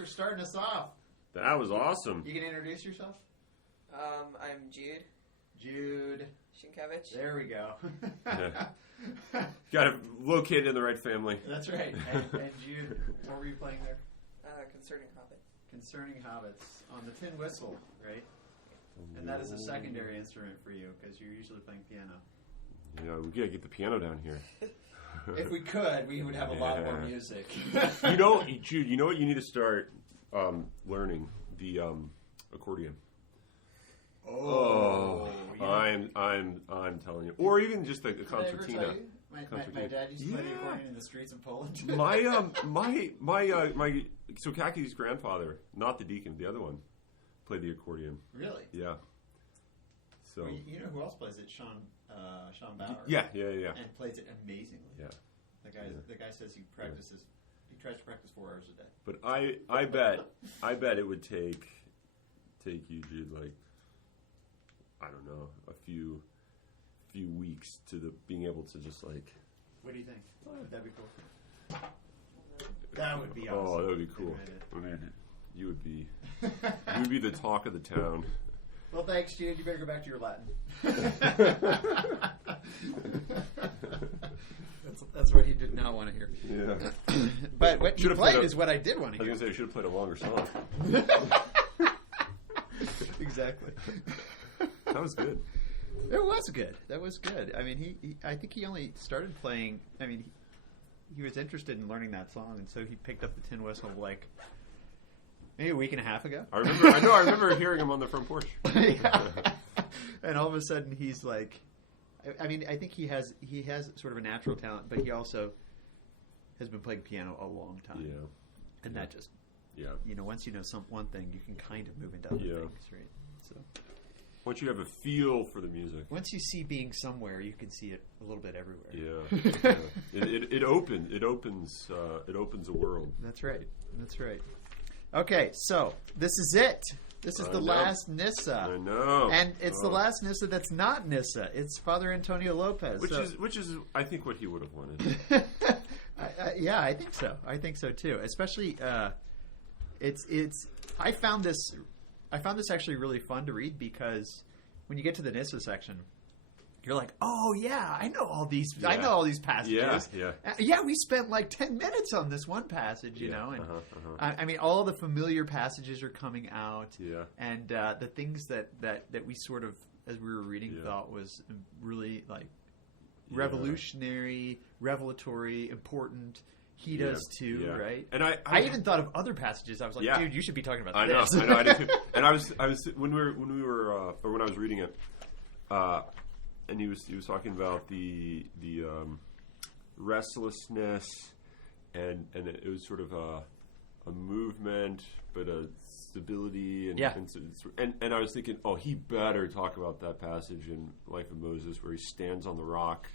for starting us off. That was awesome. You can introduce yourself? I'm Jude. Jude Shinkevich. There we go. Got it located in the right family. That's right. And Jude, what were you playing there? Concerning Hobbit. Concerning Hobbits on the tin whistle, right? And that is a secondary instrument for you because you're usually playing piano. You know, we gotta get the piano down here. If we could, we would have a lot more music. You know, Jude, you know what you need to start learning? The accordion. Oh, yeah. I'm telling you, or even just the concertina. My dad used to play the accordion in the streets of Poland. So Kaki's grandfather, not the deacon, the other one, played the accordion. Really? Yeah. So well, you know who else plays it? Sean Bauer. Yeah. And plays it amazingly. Yeah. The guy says he practices. He tries to practice 4 hours a day. But I bet it would take you, Jude, like, I don't know, a few weeks to being able to just like. What do you think? Would that be cool? That would be awesome. Oh, that would be cool. You would be the talk of the town. Well, thanks, Jude. You better go back to your Latin. That's what he did not want to hear. Yeah. But what you played is what I did want to hear. I was going to say, you should have played a longer song. Exactly. That was good. It was good. That was good. I mean, I think he only started playing. I mean, he was interested in learning that song, and so he picked up the tin whistle like maybe a week and a half ago. I remember hearing him on the front porch. Yeah. And all of a sudden, he's like, I mean, I think he has sort of a natural talent, but he also has been playing piano a long time. Yeah. And that just, once you know one thing, you can kind of move into other things, right? So. Once you have a feel for the music. Once you see being somewhere, you can see it a little bit everywhere. Yeah. It opens a world. That's right. Okay, so this is it. This is the last Nyssa. I know. And it's the last Nyssa that's not Nyssa. It's Father Antonio Lopez. Which is I think what he would have wanted. Yeah, I think so. I think so too. Especially I found this actually really fun to read because when you get to the Nyssa section, you're like, oh yeah, I know all these passages. Yeah, we spent like 10 minutes on this one passage, you know. And I mean, all the familiar passages are coming out. Yeah. And the things that we sort of, as we were reading, thought was really like revolutionary, revelatory, important. He does too, right? And I even thought of other passages. I was like, dude, you should be talking about this. I know, I did too. And I was when I was reading it, and he was talking about the restlessness, and it was sort of a movement, but a stability, and I was thinking, oh, he better talk about that passage in Life of Moses where he stands on the rock,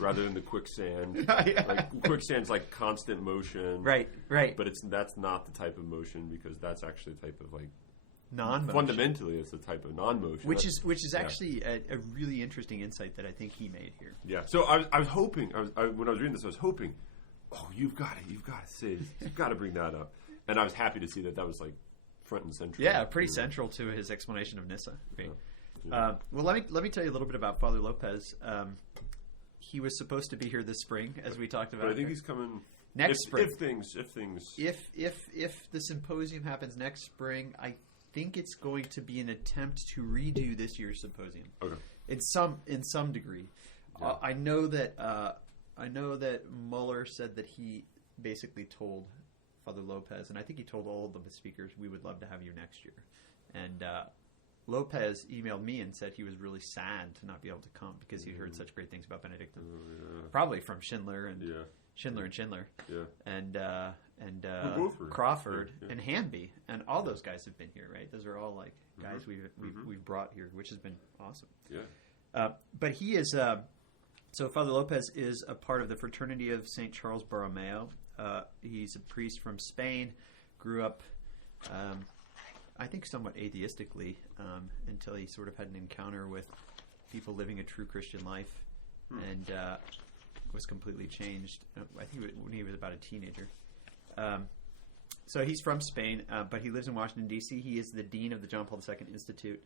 rather than the quicksand. Like quicksand's like constant motion, right. But that's not the type of motion because that's actually a type of like non-motion. Fundamentally, it's a type of non-motion, which is actually a really interesting insight that I think he made here. Yeah. So I was hoping when I was reading this, I was hoping, oh, you've got to bring that up, and I was happy to see that was like front and central. Yeah, pretty central to his explanation of Nyssa. Well, let me tell you a little bit about Father Lopez. He was supposed to be here this spring, as we talked about. But I think he's coming next spring. If the symposium happens next spring, I think it's going to be an attempt to redo this year's symposium. Okay. In some degree. Yeah. I know that Muller said that he basically told Father Lopez, and I think he told all of the speakers, we would love to have you next year. And Lopez emailed me and said he was really sad to not be able to come because he heard such great things about Benedictine. Probably from Schindler and Schindler. Yeah. And Crawford and Hanby, and all those guys have been here, right? Those are all like guys we've brought here, which has been awesome. Yeah. But he is so Father Lopez is a part of the Fraternity of St. Charles Borromeo. He's a priest from Spain, grew up, I think, somewhat atheistically until he sort of had an encounter with people living a true Christian life, and was completely changed. I think when he was about a teenager. So he's from Spain, but he lives in Washington, D.C. He is the dean of the John Paul II Institute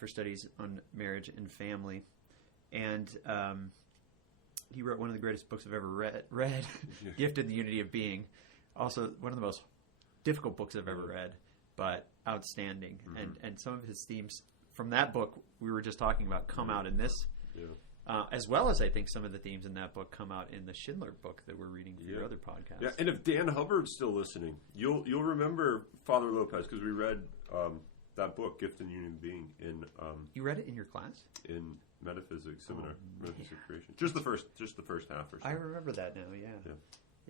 for Studies on Marriage and Family. And he wrote one of the greatest books I've ever read Gift in the Unity of Being. Also, one of the most difficult books I've ever read, but outstanding. And some of his themes from that book we were just talking about come out in this. As well as I think some of the themes in that book come out in the Schindler book that we're reading for your other podcast. Yeah, and if Dan Hubbard's still listening, you'll remember Father Lopez because we read that book, Gift and Union Being, in you read it in your class in metaphysics seminar, metaphysics creation. Just the first half or so. I remember that now.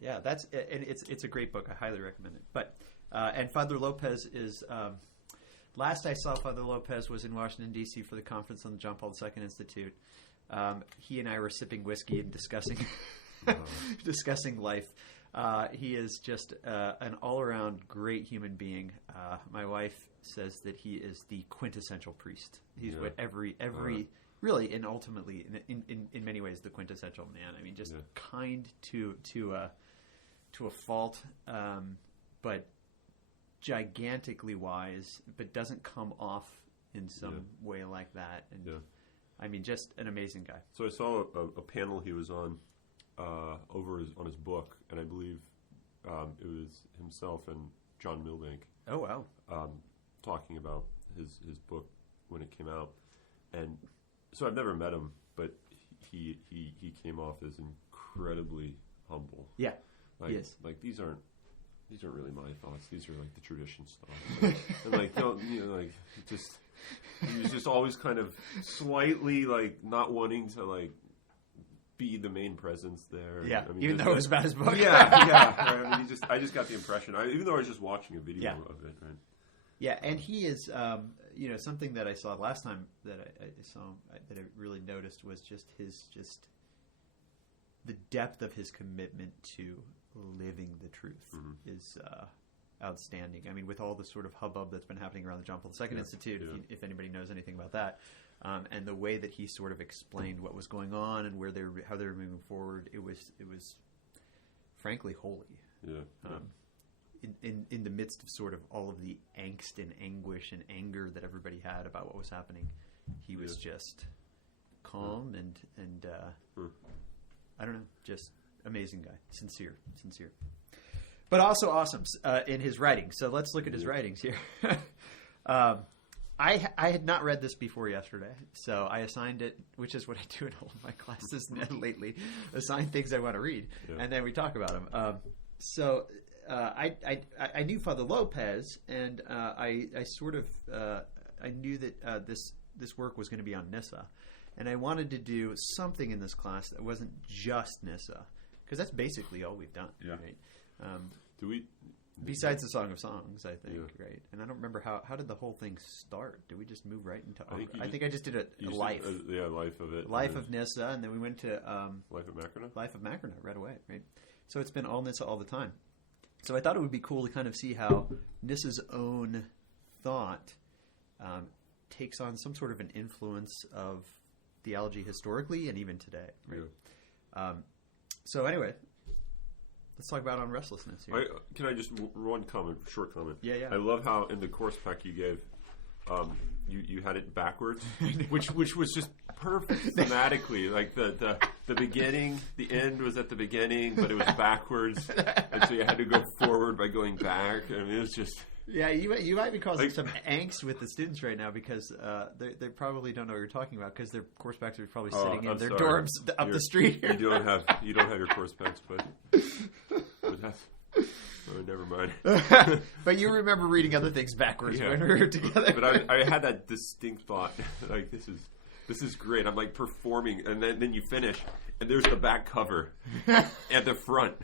Yeah. That's and it's a great book. I highly recommend it. But and Father Lopez is. Last I saw Father Lopez was in Washington D.C. for the conference on the John Paul II Institute. He and I were sipping whiskey and discussing discussing life. He is just an all-around great human being. My wife says that he is the quintessential priest. He's what every really and ultimately in many ways the quintessential man. I mean, just kind to a fault, but gigantically wise, but doesn't come off in some way like that. And I mean, just an amazing guy. So I saw a panel he was on on his book, and I believe it was himself and John Milbank. Oh wow! Talking about his book when it came out, and so I've never met him, but he came off as incredibly humble. Yeah, he is. Like these aren't really my thoughts. These are like the tradition stuff. And like he was just always kind of slightly like not wanting to like be the main presence there. Yeah, I mean, even though it was about his book. Yeah. Right? I mean, I just got the impression. Even though I was just watching a video of it, right? Yeah, and he is, something that I saw last time that I saw that I really noticed was just the depth of his commitment to living the truth is outstanding. I mean, with all the sort of hubbub that's been happening around the John Paul II Institute, if anybody knows anything about that, and the way that he sort of explained what was going on and how they were moving forward, it was frankly holy. In the midst of sort of all of the angst and anguish and anger that everybody had about what was happening, he was just calm and I don't know, just amazing guy, sincere, but also awesome in his writing. So let's look at his writings here. I had not read this before yesterday, so I assigned it, which is what I do in all of my classes lately, assign things I want to read, and then we talk about them. So I knew Father Lopez, and I sort of I knew that this work was going to be on Nyssa, and I wanted to do something in this class that wasn't just Nyssa, because that's basically all we've done. Yeah. Right? Do we? Besides the Song of Songs, I think, right? And I don't remember how did the whole thing start? Did we just move right into? I think I just did a life. Life of it. Life of Nyssa, and then we went to Life of Macrina. Life of Macrina right away, right? So it's been all Nyssa all the time. So I thought it would be cool to kind of see how Nyssa's own thought takes on some sort of an influence of theology historically and even today, right? Yeah. So anyway, let's talk about on Restlessness here. Can I just one short comment? Yeah. I love how in the course pack you gave, you had it backwards, which was just perfect thematically. Like the beginning, the end was at the beginning, but it was backwards, and so you had to go forward by going back. I mean, it was just. Yeah, you might be causing some angst with the students right now because they probably don't know what you're talking about because their course packs are probably sitting in their dorms up the street here. You don't have your course packs, but that's never mind. But you remember reading other things backwards when we were together. But I had that distinct thought, like this is great. I'm like performing, and then you finish, and there's the back cover and the front.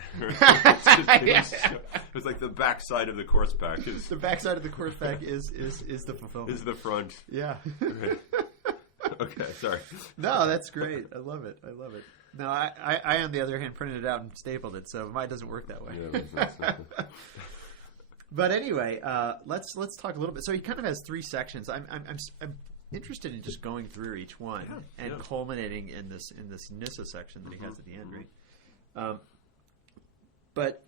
It's like the back side of the course pack. The back side of the course pack is the fulfillment. Is the front. Yeah. Okay, sorry. No, that's great. I love it. No, I on the other hand printed it out and stapled it, so mine doesn't work that way. Yeah, but anyway, let's talk a little bit. So he kind of has three sections. I'm interested in just going through each one and culminating in this Nyssa section that he has at the end, right? But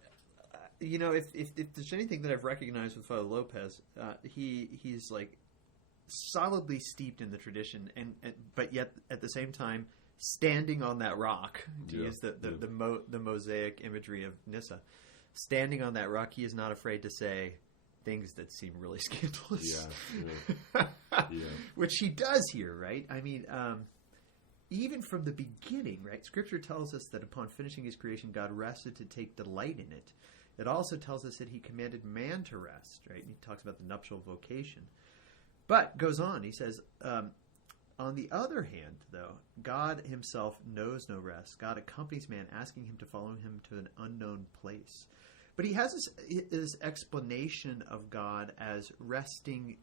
if there's anything that I've recognized with Father Lopez, he's like solidly steeped in the tradition, but yet at the same time standing on that rock, to use the mosaic imagery of Nyssa, standing on that rock, he is not afraid to say things that seem really scandalous. Which he does here, right? I mean, even from the beginning, right? Scripture tells us that upon finishing his creation, God rested to take delight in it. It also tells us that he commanded man to rest, right? And he talks about the nuptial vocation. But goes on, he says, on the other hand, though, God himself knows no rest. God accompanies man, asking him to follow him to an unknown place. But he has his explanation of God as resting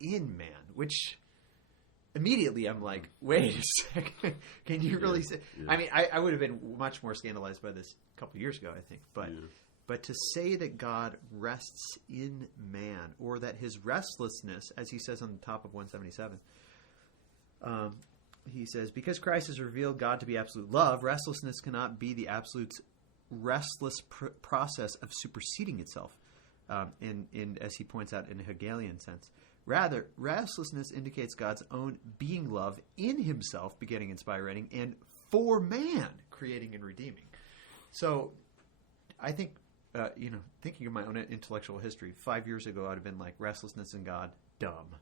in man, which immediately I'm like, wait a second. Can you really say? Yeah. I mean, I would have been much more scandalized by this a couple of years ago, I think. But to say that God rests in man, or that his restlessness, as he says on the top of 177, he says, because Christ has revealed God to be absolute love, restlessness cannot be the absolute's restless process of superseding itself, in as he points out, in a Hegelian sense. Rather, restlessness indicates God's own being love in himself, begetting, inspiring, and for man, creating and redeeming. So I think, thinking of my own intellectual history, 5 years ago I would have been like, restlessness in God, dumb.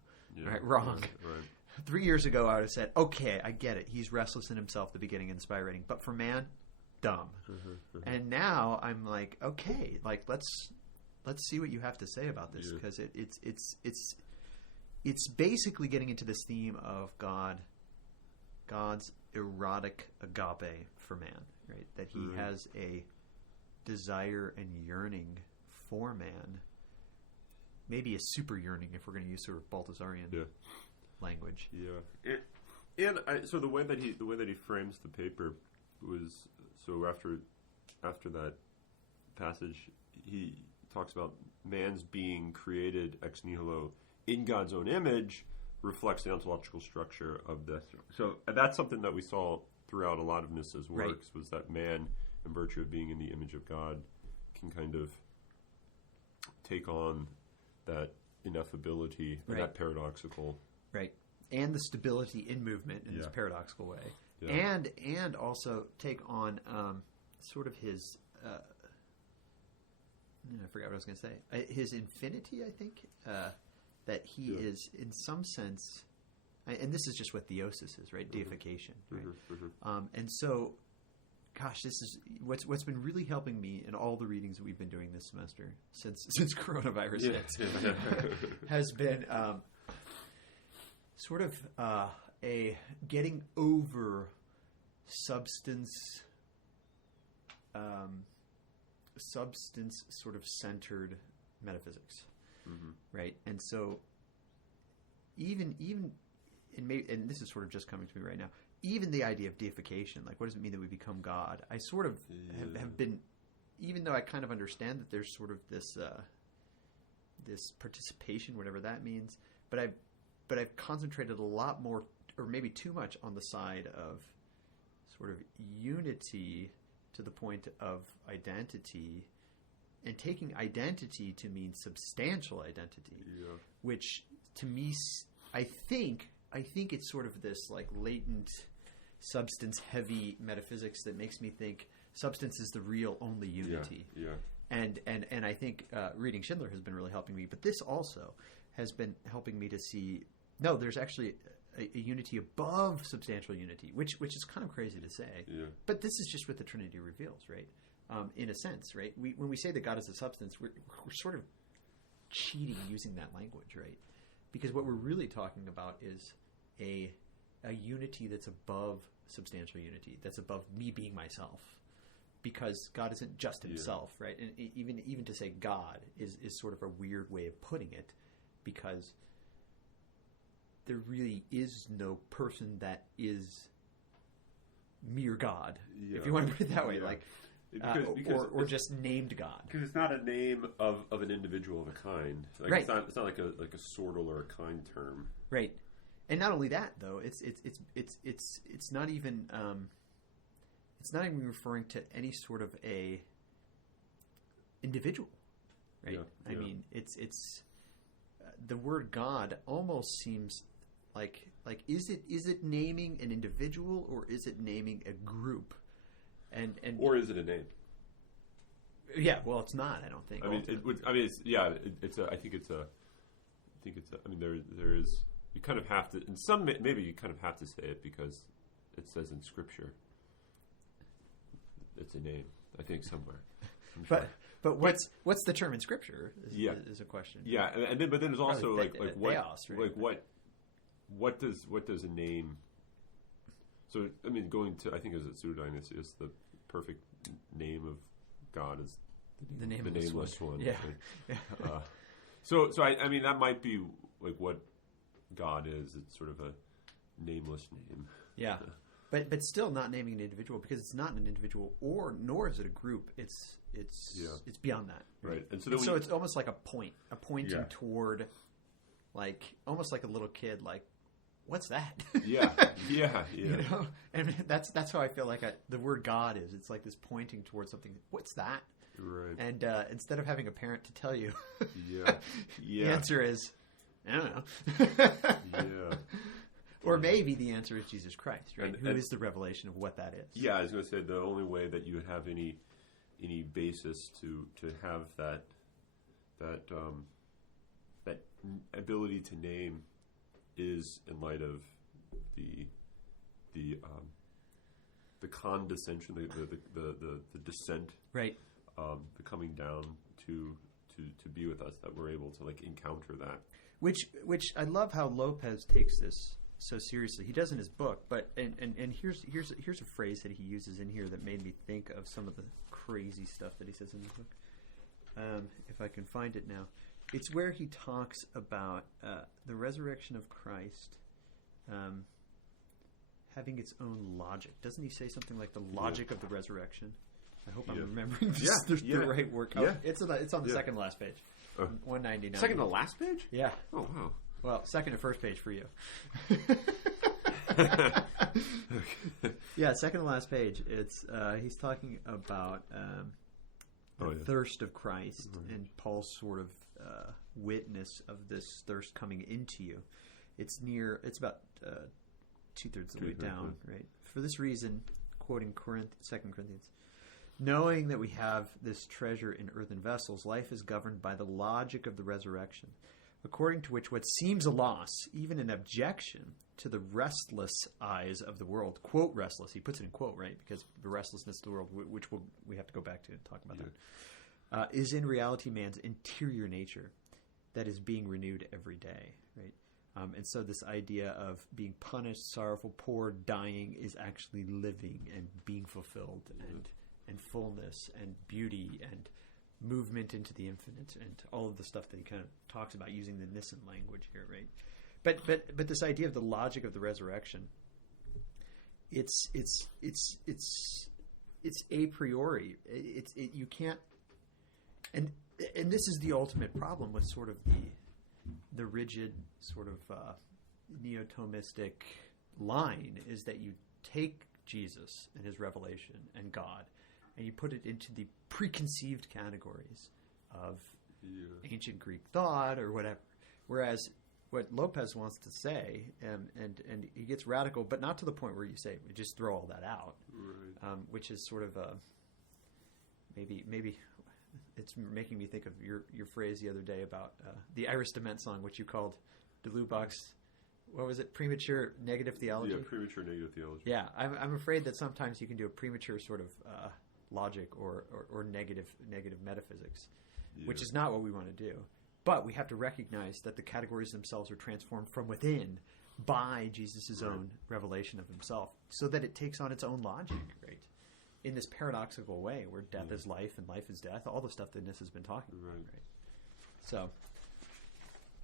Right? Wrong. Right. 3 years ago I would have said, okay, I get it. He's restless in himself, the beginning and inspiring. But for man, dumb. And now I'm like, okay, like let's see what you have to say about this, because it's basically getting into this theme of God's erotic agape for man, right? That he has a desire and yearning for man, maybe a super yearning if we're going to use sort of Balthasarian language. So the way that he frames the paper was, so after that passage, he talks about man's being created ex nihilo in God's own image reflects the ontological structure of this. So that's something that we saw throughout a lot of Nyssa's works, was that man, in virtue of being in the image of God, can kind of take on that ineffability, and that paradoxical... Right. And the stability in movement in this paradoxical way. Yeah. And also take on sort of his... I forgot what I was going to say. His infinity, I think. That he is, in some sense... And this is just what theosis is, right? Deification. Right? And so... Gosh, this is what's been really helping me in all the readings that we've been doing this semester since coronavirus hit, has been sort of a getting over substance sort of centered metaphysics, right? And so even and this is sort of just coming to me right now. Even the idea of deification, like what does it mean that we become God? I sort of have been, even though I kind of understand that there's sort of this this participation, whatever that means, but I've concentrated a lot more, or maybe too much, on the side of sort of unity to the point of identity, and taking identity to mean substantial identity, which to me, I think it's sort of this like latent, substance-heavy metaphysics that makes me think substance is the real only unity. And I think reading Schindler has been really helping me, but this also has been helping me to see, no, there's actually a unity above substantial unity, which is kind of crazy to say. But this is just what the Trinity reveals, right? In a sense, right? When we say that God is a substance, we're sort of cheating using that language, right? Because what we're really talking about is a unity that's above substantial unity, that's above me being myself, because God isn't just himself, right? And even to say God is sort of a weird way of putting it, because there really is no person that is mere God, if you want to put it that way, like or just named God, because it's not a name of an individual of a kind, like, right? It's not like a sortal or a kind term, right? And not only that, though, it's not even referring to any sort of a individual, right? I mean, it's the word God almost seems like is it naming an individual or is it naming a group? And or is it a name? Yeah, well, it's not. I don't think. I mean, I mean, there is. You kind of have to. In some, maybe you kind of have to say it because it says in Scripture. It's a name, I think, somewhere. But what's the term in Scripture? Is a question. Yeah, and then there's also like what theos, right? like what does a name? So I mean, I think as a pseudodynus is the perfect name of God is the nameless one. Yeah. Right? So I mean that might be like what God is. It's sort of a nameless name. Yeah. But still not naming an individual because it's not an individual nor is it a group. It's beyond that. Right. And so it's almost like a pointing toward, like almost like a little kid, like, what's that? Yeah. You know, and that's how I feel like the word God is. It's like this pointing towards something. What's that? Right. And instead of having a parent to tell you, the answer is, I don't know. Yeah. Or maybe the answer is Jesus Christ, right? Who is the revelation of what that is? Yeah, I was going to say the only way that you have any basis to have that ability to name is in light of the condescension, the descent, right? The coming down to be with us, that we're able to like encounter that. Which I love how Lopez takes this so seriously. He does in his book, but and here's a phrase that he uses in here that made me think of some of the crazy stuff that he says in his book. If I can find it now, it's where he talks about the resurrection of Christ having its own logic. Doesn't he say something like the logic of the resurrection? I hope I'm remembering the right work. Oh, it's on the second to last page. 199. Second to last page? Yeah. Oh, wow. Well, second to first page for you. Yeah, second to last page. It's he's talking about the thirst of Christ and Paul's sort of witness of this thirst coming into you. It's about 2/3 of the way down, right? For this reason, quoting 2 Corinthians, knowing that we have this treasure in earthen vessels, life is governed by the logic of the resurrection, according to which what seems a loss, even an objection to the restless eyes of the world, quote restless, he puts it in quote, right, because the restlessness of the world, which we have to go back to and talk about that, is in reality man's interior nature that is being renewed every day, right? And so this idea of being punished, sorrowful, poor, dying is actually living and being fulfilled and fullness and beauty and movement into the infinite and all of the stuff that he kind of talks about using the Nyssa language here, right? But this idea of the logic of the resurrection, it's a priori. You can't, and this is the ultimate problem with sort of the rigid sort of neo-Thomistic line, is that you take Jesus and his revelation and God and you put it into the preconceived categories of ancient Greek thought or whatever. Whereas what Lopez wants to say, and he gets radical, but not to the point where you say, just throw all that out, right. Which is sort of maybe it's making me think of your phrase the other day about the Iris Dement song, which you called Delubach's, what was it, premature negative theology? Yeah, premature negative theology. Yeah, I'm afraid that sometimes you can do a premature sort of logic or negative metaphysics, which is not what we want to do. But we have to recognize that the categories themselves are transformed from within by Jesus' own revelation of himself, so that it takes on its own logic, right? In this paradoxical way, where death is life and life is death, all the stuff that Nyssa has been talking about, right? So,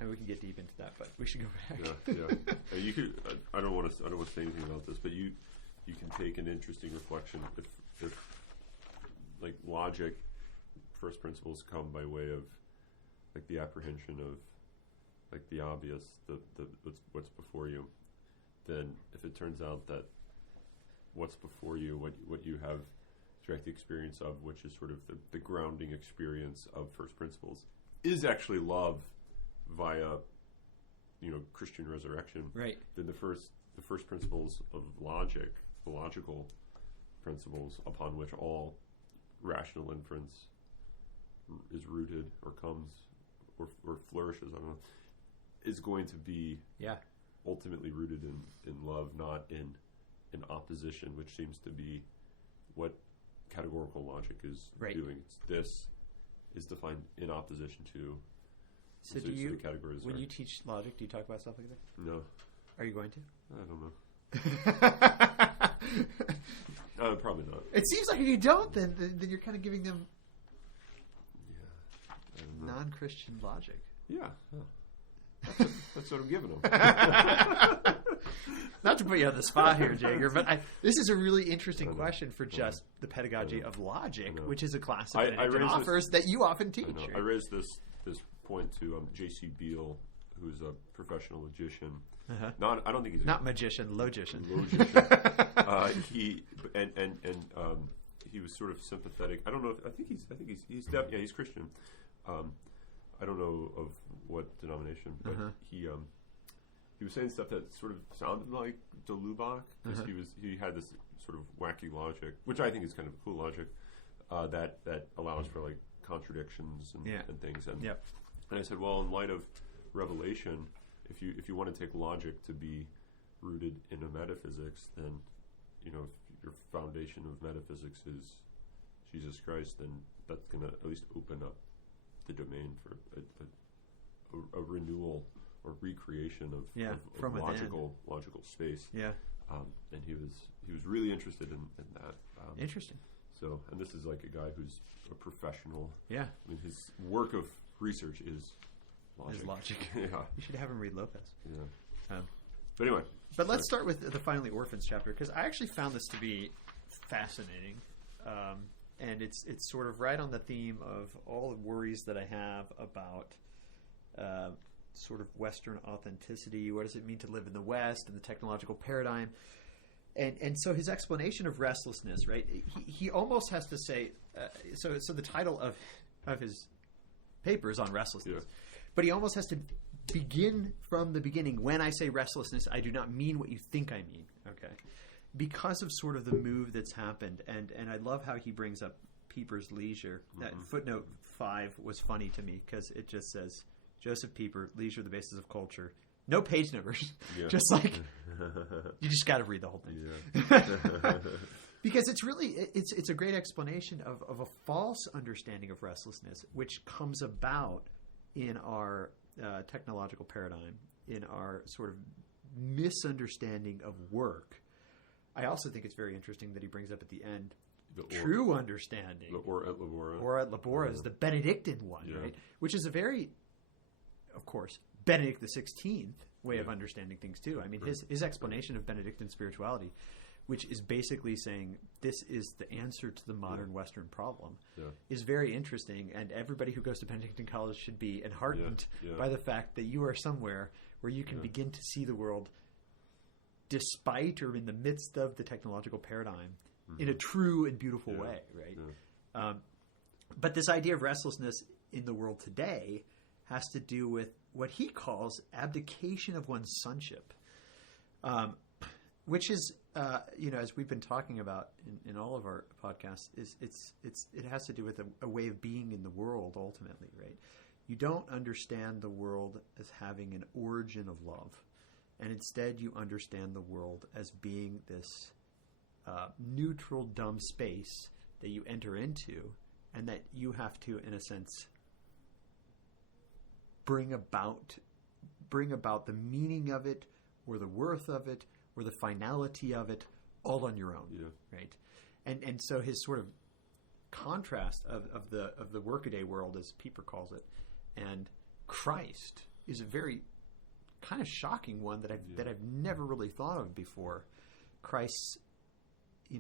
and we can get deep into that, but we should go back. Yeah. You could. I don't want to say anything about this, but you can take an interesting reflection if like logic, first principles come by way of like the apprehension of like the obvious, the what's before you. Then if it turns out that what's before you, what you have direct experience of, which is sort of the grounding experience of first principles, is actually love via, Christian resurrection. Right. Then the first principles of logic, the logical principles upon which all rational inference is rooted or comes or flourishes, I don't know, is going to be ultimately rooted in love, not in opposition, which seems to be what categorical logic is doing. This is defined in opposition to. So do you, when you teach logic, do you talk about stuff like that? No. Are you going to? I don't know. Probably not. It seems like if you don't, then you're kind of giving them non-Christian logic. Yeah. That's what I'm giving them. Not to put you on the spot here, Jager, but this is a really interesting question for just the pedagogy of logic, which is a class of Benedictine offers that you often teach. I raised this point to J.C. Beale, who's a professional logician. I don't think he's not magician, logician. He was sort of sympathetic. I don't know. I think he's Christian. I don't know of what denomination, but he was saying stuff that sort of sounded like de Lubac, because he had this sort of wacky logic, which I think is kind of cool logic, that allows for like contradictions and things. And I said, well, in light of Revelation, if you want to take logic to be rooted in a metaphysics, then if your foundation of metaphysics is Jesus Christ, then that's going to at least open up the domain for a renewal or recreation of logical space. Yeah. And he was really interested in that. Interesting. So, and this is like a guy who's a professional. Yeah. I mean, his work of research is logic. Yeah. You should have him read Lopez. Yeah. But anyway. But let's start with the Finally Orphans chapter, because I actually found this to be fascinating. And it's sort of right on the theme of all the worries that I have about sort of Western authenticity. What does it mean to live in the West and the technological paradigm? And so his explanation of restlessness, right? He almost has to say, so the title of his paper is on restlessness, but he almost has to begin from the beginning. When I say restlessness, I do not mean what you think I mean. Okay. Because of sort of the move that's happened, and I love how he brings up Pieper's Leisure. That footnote 5 was funny to me, because it just says, Joseph Pieper, Leisure, the Basis of Culture. No page numbers. Yeah. Just like, you just got to read the whole thing. Yeah. Because it's really, it's a great explanation of a false understanding of restlessness, which comes about in our technological paradigm, in our sort of misunderstanding of work. I also think it's very interesting that he brings up at the end true understanding. Or at Labora. Or at Labora is the Benedictine one, right? Which is a very, of course, Benedict XVI way of understanding things too. I mean, his explanation of Benedictine spirituality, which is basically saying this is the answer to the modern Western problem, is very interesting. And everybody who goes to Benedictine college should be enheartened by the fact that you are somewhere where you can begin to see the world despite or in the midst of the technological paradigm in a true and beautiful way, right? Yeah. But this idea of restlessness in the world today has to do with what he calls abdication of one's sonship, which is, as we've been talking about in all of our podcasts, it has to do with a way of being in the world ultimately, right? You don't understand the world as having an origin of love. And instead, you understand the world as being this neutral, dumb space that you enter into, and that you have to, in a sense, bring about the meaning of it, or the worth of it, or the finality of it, all on your own, right? And so his sort of contrast of the workaday world, as Pieper calls it, and Christ is a very kind of shocking one that I've never really thought of before. Christ's,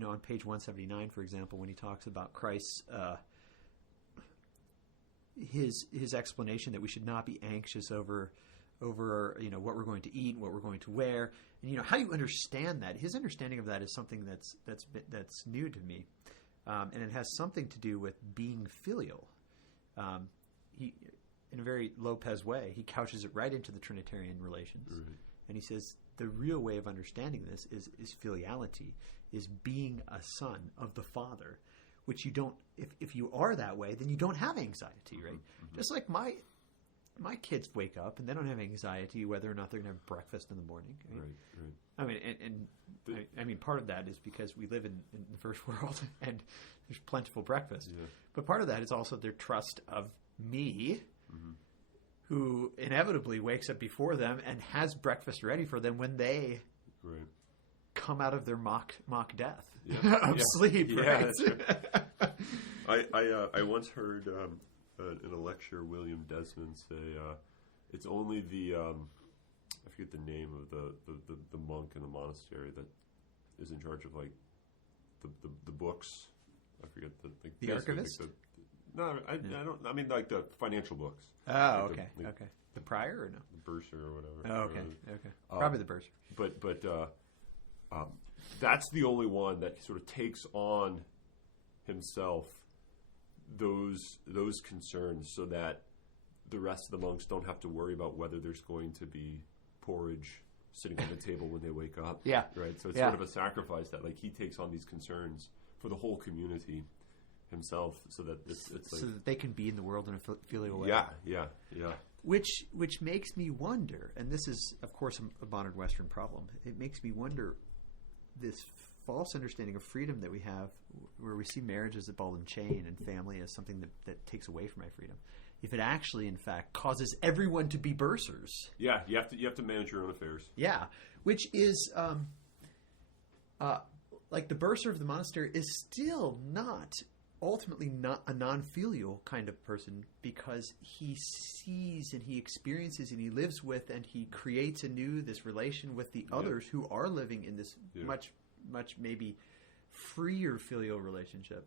on page 179, for example, when he talks about Christ's his explanation that we should not be anxious over what we're going to eat and what we're going to wear, and how you understand that. His understanding of that is something that's new to me. and it has something to do with being filial. He, in a very Lopez way, he couches it right into the Trinitarian relations, and he says the real way of understanding this is filiality, is being a son of the Father, which you don't. If you are that way, then you don't have anxiety, right? Just like my kids wake up and they don't have anxiety whether or not they're going to have breakfast in the morning. Right. I mean, I mean, part of that is because we live in the first world and there's plentiful breakfast. Yeah. But part of that is also their trust of me, who inevitably wakes up before them and has breakfast ready for them when they come out of their mock death of sleep. Yeah, right? That's right. I once heard in a lecture William Desmond say it's only the I forget the name of the monk in the monastery that is in charge of like the books. I forget the archivist. I don't. I mean, like the financial books. Oh, okay, okay. The prior or no? The bursar or whatever. Oh, okay, okay. Probably the bursar. But that's the only one that sort of takes on himself those concerns, so that the rest of the monks don't have to worry about whether there's going to be porridge sitting on the table when they wake up. Yeah. Right. So it's sort of a sacrifice that like he takes on these concerns for the whole community himself, so that it's like, so that they can be in the world in a filial way. Yeah. Which makes me wonder, and this is of course a modern Western problem. It makes me wonder this false understanding of freedom that we have, where we see marriage as a ball and chain and family as something that takes away from my freedom. If it actually, in fact, causes everyone to be bursars. Yeah, you have to manage your own affairs. Yeah, which is like the bursar of the monastery is still ultimately not a non-filial kind of person, because he sees and he experiences and he lives with and he creates anew this relation with the others who are living in this much maybe freer filial relationship,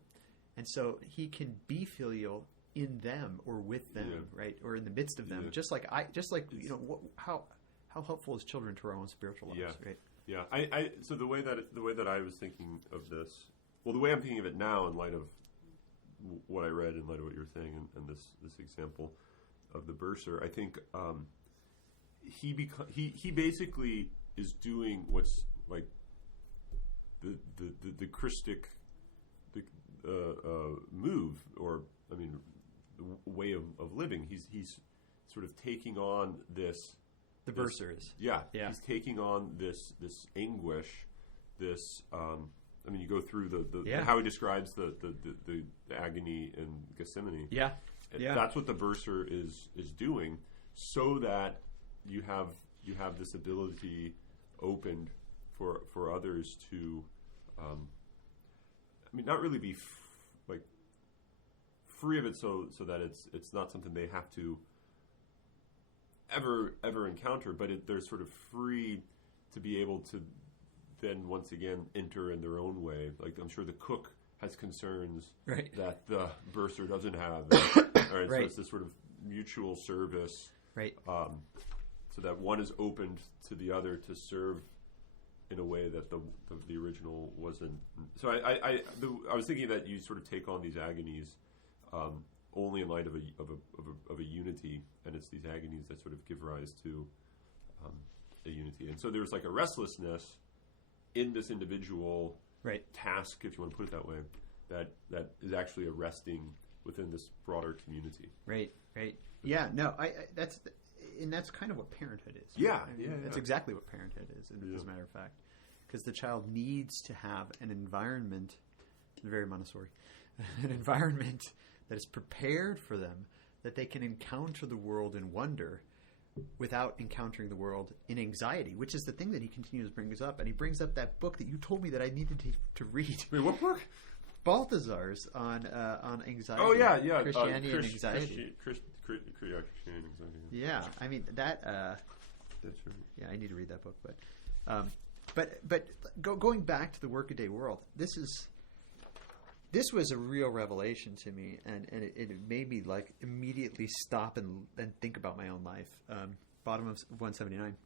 and so he can be filial in them or with them, right, or in the midst of them, just like how helpful is children to our own spiritual lives, right? Yeah, so the way that I was thinking of this, well, the way I'm thinking of it now in light of what I read, in light of what you're saying, and this example of the bursar, I think he basically is doing what's like the Christic move, or I mean, the way of living. He's sort of taking on this. The bursar is. Yeah. He's taking on this anguish, this. I mean, you go through the how he describes the agony in Gethsemane. Yeah. That's what the bursar is doing, so that you have this ability opened for others to, I mean, not really be free of it, so that it's not something they have to ever encounter, but they're sort of free to be able to then once again enter in their own way. Like, I'm sure the cook has concerns that the bursar doesn't have. Right. So it's this sort of mutual service, right? So that one is opened to the other to serve in a way that the original wasn't. So I was thinking that you sort of take on these agonies only in light of a unity, and it's these agonies that sort of give rise to a unity. And so there's like a restlessness in this individual task, if you want to put it that way, that is actually arresting within this broader community. Right. Yeah. No. That's kind of what parenthood is. Right? Yeah. That's exactly what parenthood is, as a matter of fact, because the child needs to have an environment, very Montessori, an environment that is prepared for them, that they can encounter the world in wonder without encountering the world in anxiety, which is the thing that he continues to bring up. And he brings up that book that you told me that I needed to read. Wait, what book? Balthazar's on anxiety. Oh, yeah. Christianity and anxiety. Christianity and anxiety. Yeah, I mean that. That's right. Yeah, I need to read that book. But going back to the workaday world, this was a real revelation to me, and it made me like immediately stop and think about my own life. Bottom of 179.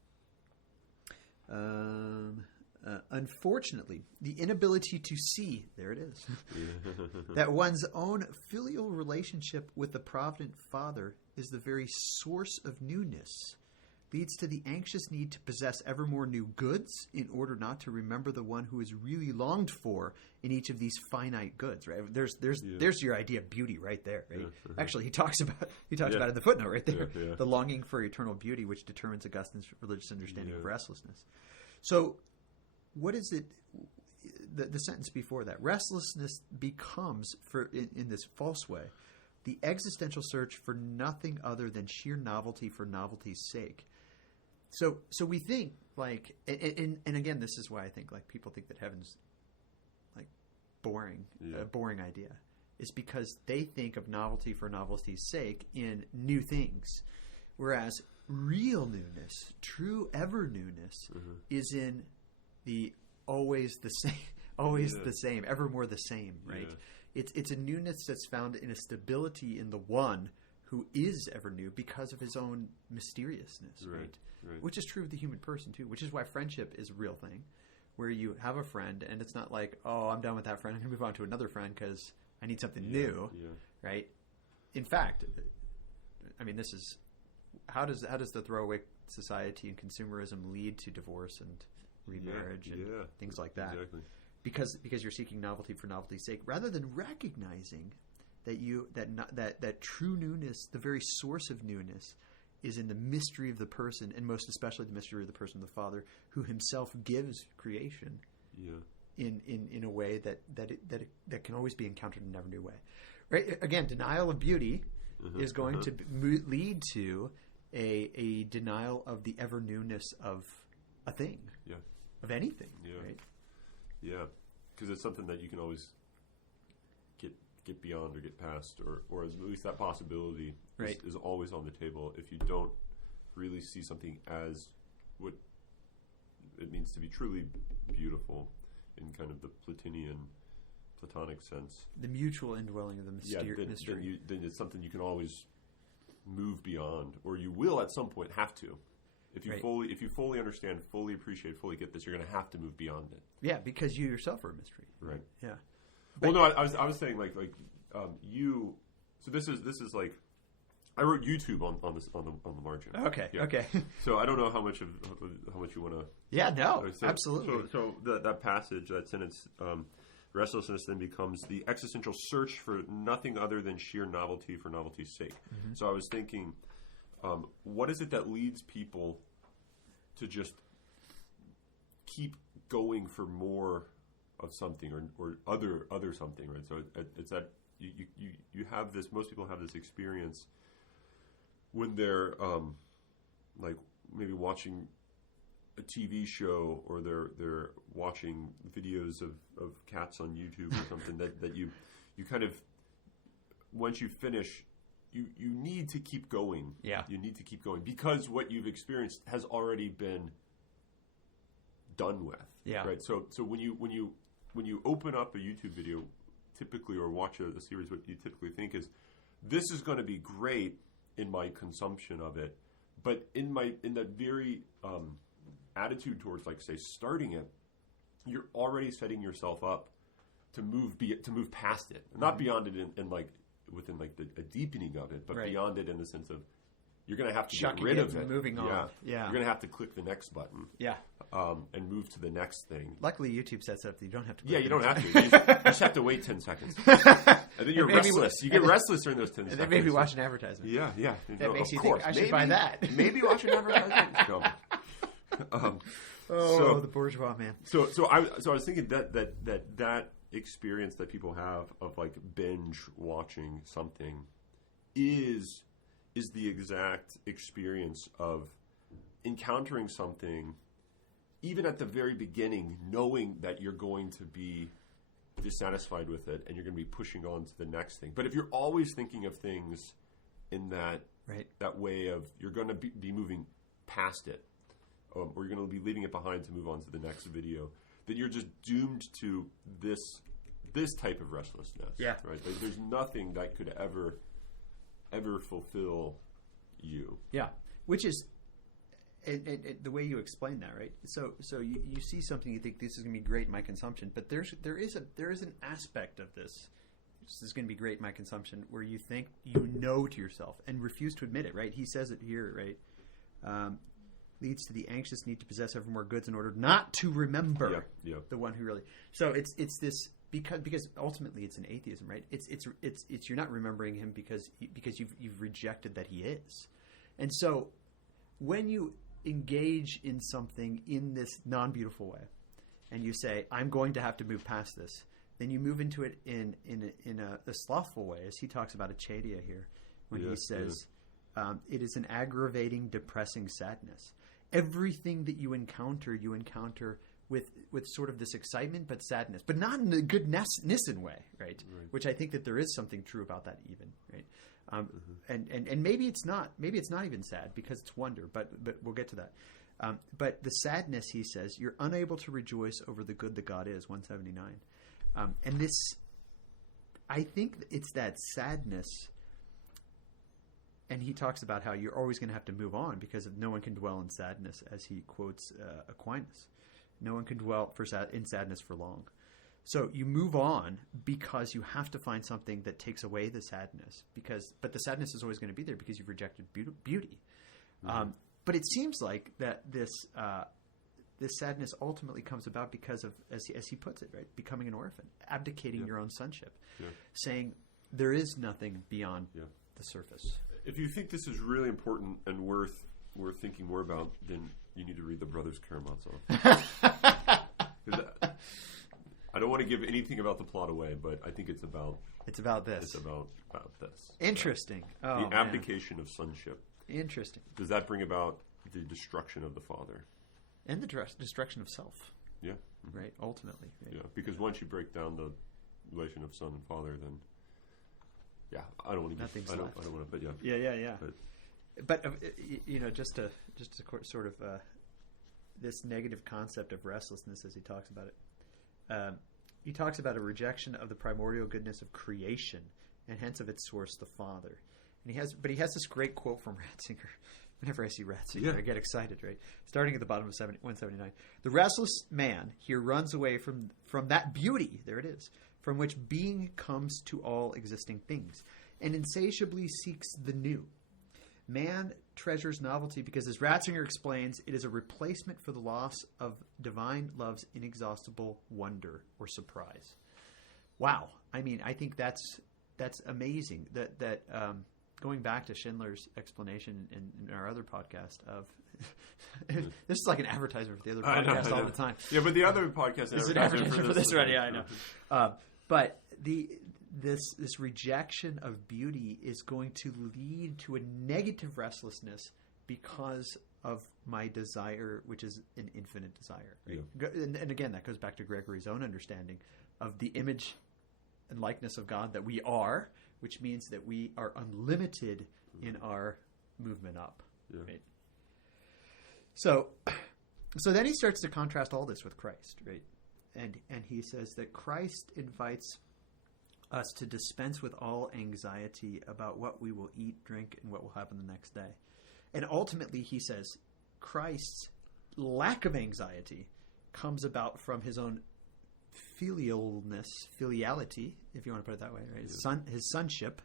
Unfortunately, the inability to see, there it is, that one's own filial relationship with the provident Father is the very source of newness, leads to the anxious need to possess ever more new goods in order not to remember the one who is really longed for in each of these finite goods. Right? There's your idea of beauty right there. Right? Yeah. Actually, he talks about it in the footnote right there. Yeah. The longing for eternal beauty, which determines Augustine's religious understanding of restlessness. So, what is it? The sentence before that: restlessness becomes, in this false way, the existential search for nothing other than sheer novelty for novelty's sake. So we think like, and again, this is why I think like people think that heaven's like boring, a boring idea, is because they think of novelty for novelty's sake in new things, whereas real newness, true ever newness, is in the always the same, the same, ever more the same, right? Yeah. It's a newness that's found in a stability in the one who is ever new because of his own mysteriousness, right? Which is true of the human person too, which is why friendship is a real thing, where you have a friend and it's not like, oh, I'm done with that friend, I'm going to move on to another friend because I need something new, right? In fact, I mean, this is, how does the throwaway society and consumerism lead to divorce and remarriage and things like that? Exactly. Because you're seeking novelty for novelty's sake, rather than recognizing that true newness, the very source of newness, is in the mystery of the person, and most especially the mystery of the person of the Father, who himself gives creation in a way that can always be encountered in a never new way. Right? Again, denial of beauty is going to lead to a denial of the ever newness of a thing, of anything, right? Yeah, because it's something that you can always get beyond or get past, or at least that possibility is always on the table if you don't really see something as what it means to be truly beautiful in kind of the Platonic sense. The mutual indwelling of the mystery. Then it's something you can always move beyond, or you will at some point have to. If you fully understand, fully appreciate, fully get this, you're going to have to move beyond it. Yeah, because you yourself are a mystery. Right. Yeah. Well, no, I was saying like you. So this is like, I wrote YouTube on the margin. Okay. Yeah. Okay. So I don't know how much you want to. Yeah. No. Absolutely. So that passage, that sentence, restlessness then becomes the existential search for nothing other than sheer novelty for novelty's sake. Mm-hmm. So I was thinking, what is it that leads people to just keep going for more of something or other something, right? So it's that you have this. Most people have this experience when they're like maybe watching a TV show, or they're watching videos of cats on YouTube or something that you kind of, once you finish, you need to keep going. Yeah. You need to keep going because what you've experienced has already been done with. Yeah. Right. So when you open up a YouTube video, typically, or watch a series, what you typically think is, this is going to be great in my consumption of it, but in that very attitude towards, like, say, starting it, you're already setting yourself up to move past it, not beyond it in like within like a deepening of it, but beyond it in the sense of you're going to have to get rid of it. Moving on. Yeah. You're going to have to click the next button. Yeah. And move to the next thing. Luckily, YouTube sets up that you don't have to. You don't have to. You just have to wait 10 seconds. And then you're restless. You get restless during those 10 seconds. And then maybe watch an advertisement. Yeah. That makes you think, I should buy that. Maybe watch an advertisement. No. The bourgeois man. So I was thinking that experience that people have of like binge watching something is the exact experience of encountering something, even at the very beginning, knowing that you're going to be dissatisfied with it and you're going to be pushing on to the next thing. But if you're always thinking of things in that way of you're going to be moving past it, or you're going to be leaving it behind to move on to the next video, then you're just doomed to this type of restlessness. Yeah. Right? Like, there's nothing that could ever fulfill you. Yeah. Which is, the way you explain that, right? So you see something, you think this is going to be great in my consumption, but there is an aspect of this is going to be great in my consumption where you think to yourself and refuse to admit it, right? He says it here, right? Leads to the anxious need to possess ever more goods in order not to remember the one who really. So it's this because ultimately it's an atheism, right? It's you're not remembering him because you've rejected that he is, and so when you engage in something in this non-beautiful way, and you say, "I'm going to have to move past this," then you move into it in a slothful way, as he talks about achadia here, when he says, "It is an aggravating, depressing sadness." Everything that you encounter with sort of this excitement, but sadness, but not in a good Nissan way, right? Which I think that there is something true about that, even, right? And maybe it's not even sad because it's wonder, but we'll get to that. But the sadness, he says, you're unable to rejoice over the good that God is, 179. And this, I think it's that sadness. And he talks about how you're always going to have to move on because no one can dwell in sadness, as he quotes Aquinas. No one can dwell in sadness for long. So you move on because you have to find something that takes away the sadness. But the sadness is always going to be there because you've rejected beauty. Mm-hmm. But it seems like that this sadness ultimately comes about because of, as he puts it, right, becoming an orphan, abdicating your own sonship, saying there is nothing beyond the surface. If you think this is really important and worth thinking more about, then you need to read the Brothers Karamazov. I don't want to give anything about the plot away, but I think it's about this. It's about this. Interesting. The abdication of sonship. Interesting. Does that bring about the destruction of the father? And the destruction of self. Yeah. Right, ultimately. Right? Yeah, because once you break down the relation of son and father, then I don't want to. Nothing's left. I don't want to. But yeah. But just to sort of this negative concept of restlessness, as he talks about it. He talks about a rejection of the primordial goodness of creation, and hence of its source, the Father. And he has this great quote from Ratzinger. Whenever I see Ratzinger, I get excited, right? Starting at the bottom of 179. The restless man here runs away from that beauty, there it is, from which being comes to all existing things, and insatiably seeks the new. Man treasures novelty because, as Ratzinger explains, it is a replacement for the loss of divine love's inexhaustible wonder or surprise. Wow. I mean, I think that's amazing. That going back to Schindler's explanation in our other podcast of this is like an advertisement for the other podcast all the time. Yeah, but the other podcast is an advertisement for this one. Yeah, I know. But this rejection of beauty is going to lead to a negative restlessness because of my desire, which is an infinite desire. Right? Yeah. And again, that goes back to Gregory's own understanding of the image and likeness of God that we are, which means that we are unlimited in our movement up. Yeah. Right? So then he starts to contrast all this with Christ, right? And he says that Christ invites us to dispense with all anxiety about what we will eat, drink, and what will happen the next day. And ultimately, he says, Christ's lack of anxiety comes about from his own filiality, if you want to put it that way, right? His sonship,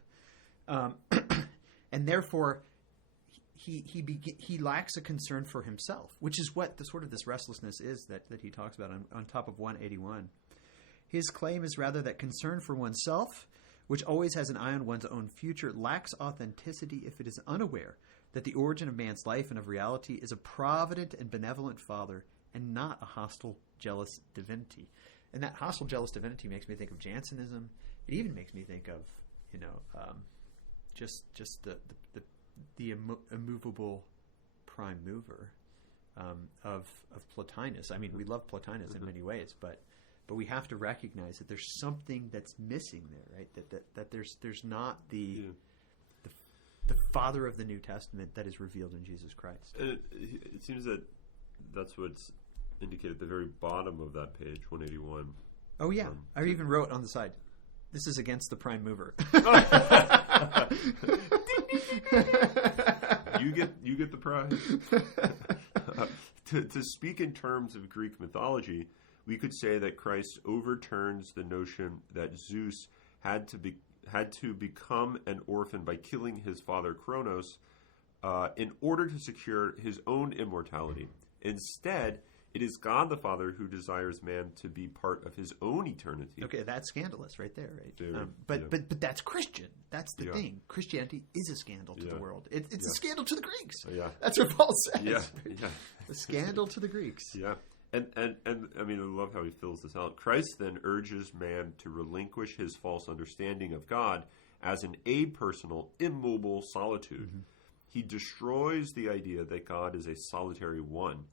and therefore he lacks a concern for himself, which is what the sort of this restlessness is that he talks about on top of 181. His claim is rather that concern for oneself, which always has an eye on one's own future, lacks authenticity if it is unaware that the origin of man's life and of reality is a provident and benevolent Father and not a hostile, jealous divinity. And that hostile, jealous divinity makes me think of Jansenism. It even makes me think of, just the immovable prime mover of Plotinus. I mean, we love Plotinus in many ways, but we have to recognize that there's something that's missing there, right? That there's not the Father of the New Testament that is revealed in Jesus Christ. And it seems that that's what's indicated at the very bottom of that page, 181. Oh yeah, I even wrote on the side, "This is against the prime mover." You get the prize. to speak in terms of Greek mythology, we could say that Christ overturns the notion that Zeus had to become an orphan by killing his father Kronos in order to secure his own immortality. Instead, it is God the Father who desires man to be part of his own eternity. Okay, that's scandalous right there, right? Very, but that's Christian. That's the thing. Christianity is a scandal to the world. It's a scandal to the Greeks. That's what Paul says. A scandal to the Greeks. Yeah. And I mean, I love how he fills this out. Christ then urges man to relinquish his false understanding of God as an apersonal, immobile solitude. Mm-hmm. He destroys the idea that God is a solitary one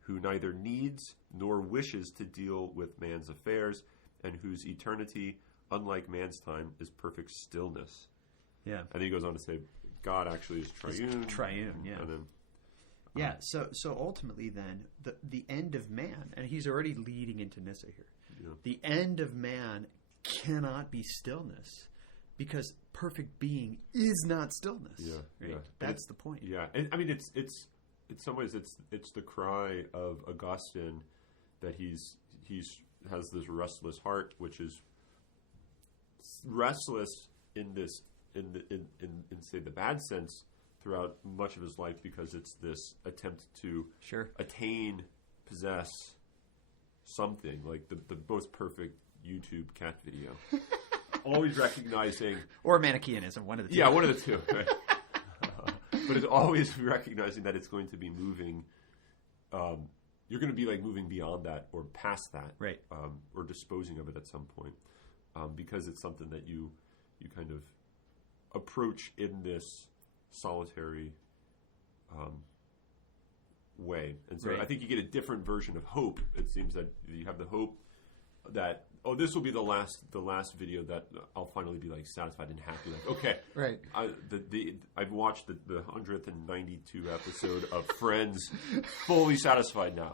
who neither needs nor wishes to deal with man's affairs and whose eternity, unlike man's time, is perfect stillness. Yeah. And he goes on to say, God actually is triune. It's triune, yeah. And then, yeah, so ultimately then, the end of man, and he's already leading into Nyssa here, the end of man cannot be stillness because perfect being is not stillness. Yeah, right? Yeah. That's the point. Yeah, and I mean, it's in some ways it's the cry of Augustine that he's has this restless heart, which is restless in say the bad sense throughout much of his life, because it's this attempt to attain, possess something like the most perfect YouTube cat video. Always recognizing, or Manichaeism, one of the two. Yeah, one of the two. Right? But it's always recognizing that it's going to be moving. You're going to be like moving beyond that or past that, right? Or disposing of it at some point, because it's something that you kind of approach in this solitary way. And so I think you get a different version of hope. It seems that you have the hope that, oh, this will be the last video that I'll finally be like satisfied and happy. Like, okay, right. I've watched the 192 episode of Friends, fully satisfied now.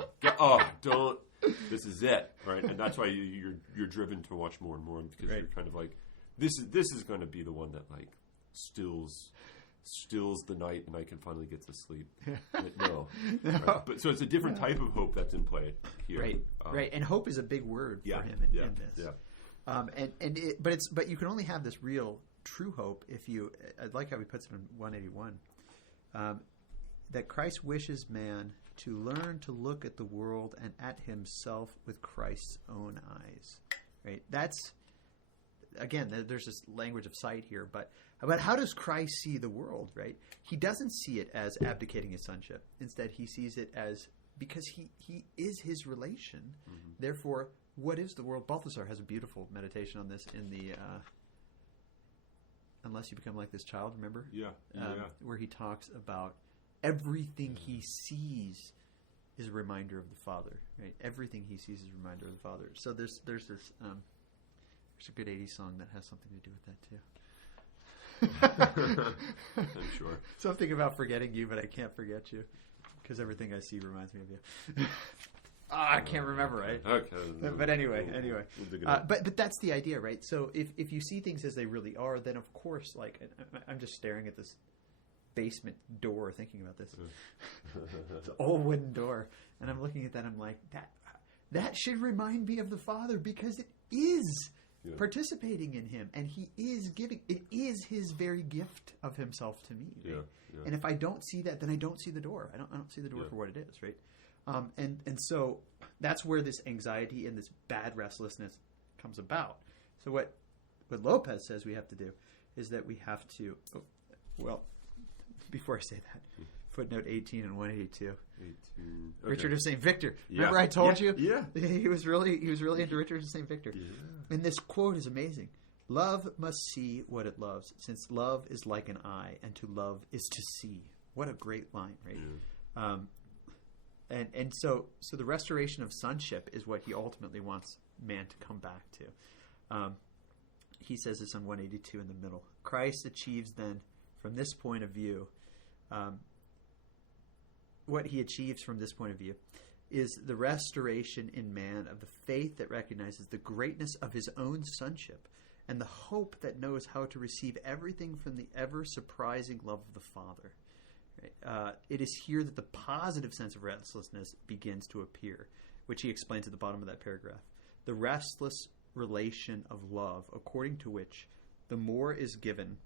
This is it, right? And that's why you're driven to watch more and more, because you're kind of like, this is going to be the one that like stills the night and I can finally get to sleep. But no. Right? But so it's a different type of hope that's in play here. Right. Right. And hope is a big word for him in this. Yeah. But you can only have this real true hope if you, I like how he puts it in 181, that Christ wishes man to learn to look at the world and at himself with Christ's own eyes. Right. That's, again, there's this language of sight here, but how does Christ see the world, right? He doesn't see it as abdicating his sonship. Instead, he sees it as, because he is his relation. Mm-hmm. Therefore, what is the world? Balthasar has a beautiful meditation on this in the Unless You Become Like This Child, remember? Yeah. Where he talks about everything he sees is a reminder of the Father, right? Everything he sees is a reminder of the Father. So there's this... there's a good 80s song that has something to do with that too. I'm sure. Something about forgetting you, but I can't forget you because everything I see reminds me of you. I can't remember, right? Okay. But anyway. But that's the idea, right? So if you see things as they really are, then of course, like, I'm just staring at this basement door thinking about this. It's an old wooden door. And I'm looking at that, I'm like, that should remind me of the Father, because it is participating in him, and he is giving. It is his very gift of himself to me. Right? Yeah. And if I don't see that, then I don't see the door. I don't see the door for what it is, right? And so that's where this anxiety and this bad restlessness comes about. So what Lopez says we have to do is that we have to. Before I say that, footnote 18 and 182. 18. Okay. Richard of St. Victor. Remember I told you? Yeah. He was really into Richard of St. Victor. Yeah. And this quote is amazing. Love must see what it loves, since love is like an eye, and to love is to see. What a great line, right? Yeah. And so the restoration of sonship is what he ultimately wants man to come back to. He says this on 182 in the middle. Christ achieves then, from this point of view, what he achieves from this point of view is the restoration in man of the faith that recognizes the greatness of his own sonship and the hope that knows how to receive everything from the ever surprising love of the Father. Right? It is here that the positive sense of restlessness begins to appear, which he explains at the bottom of that paragraph. The restless relation of love, according to which the more is given,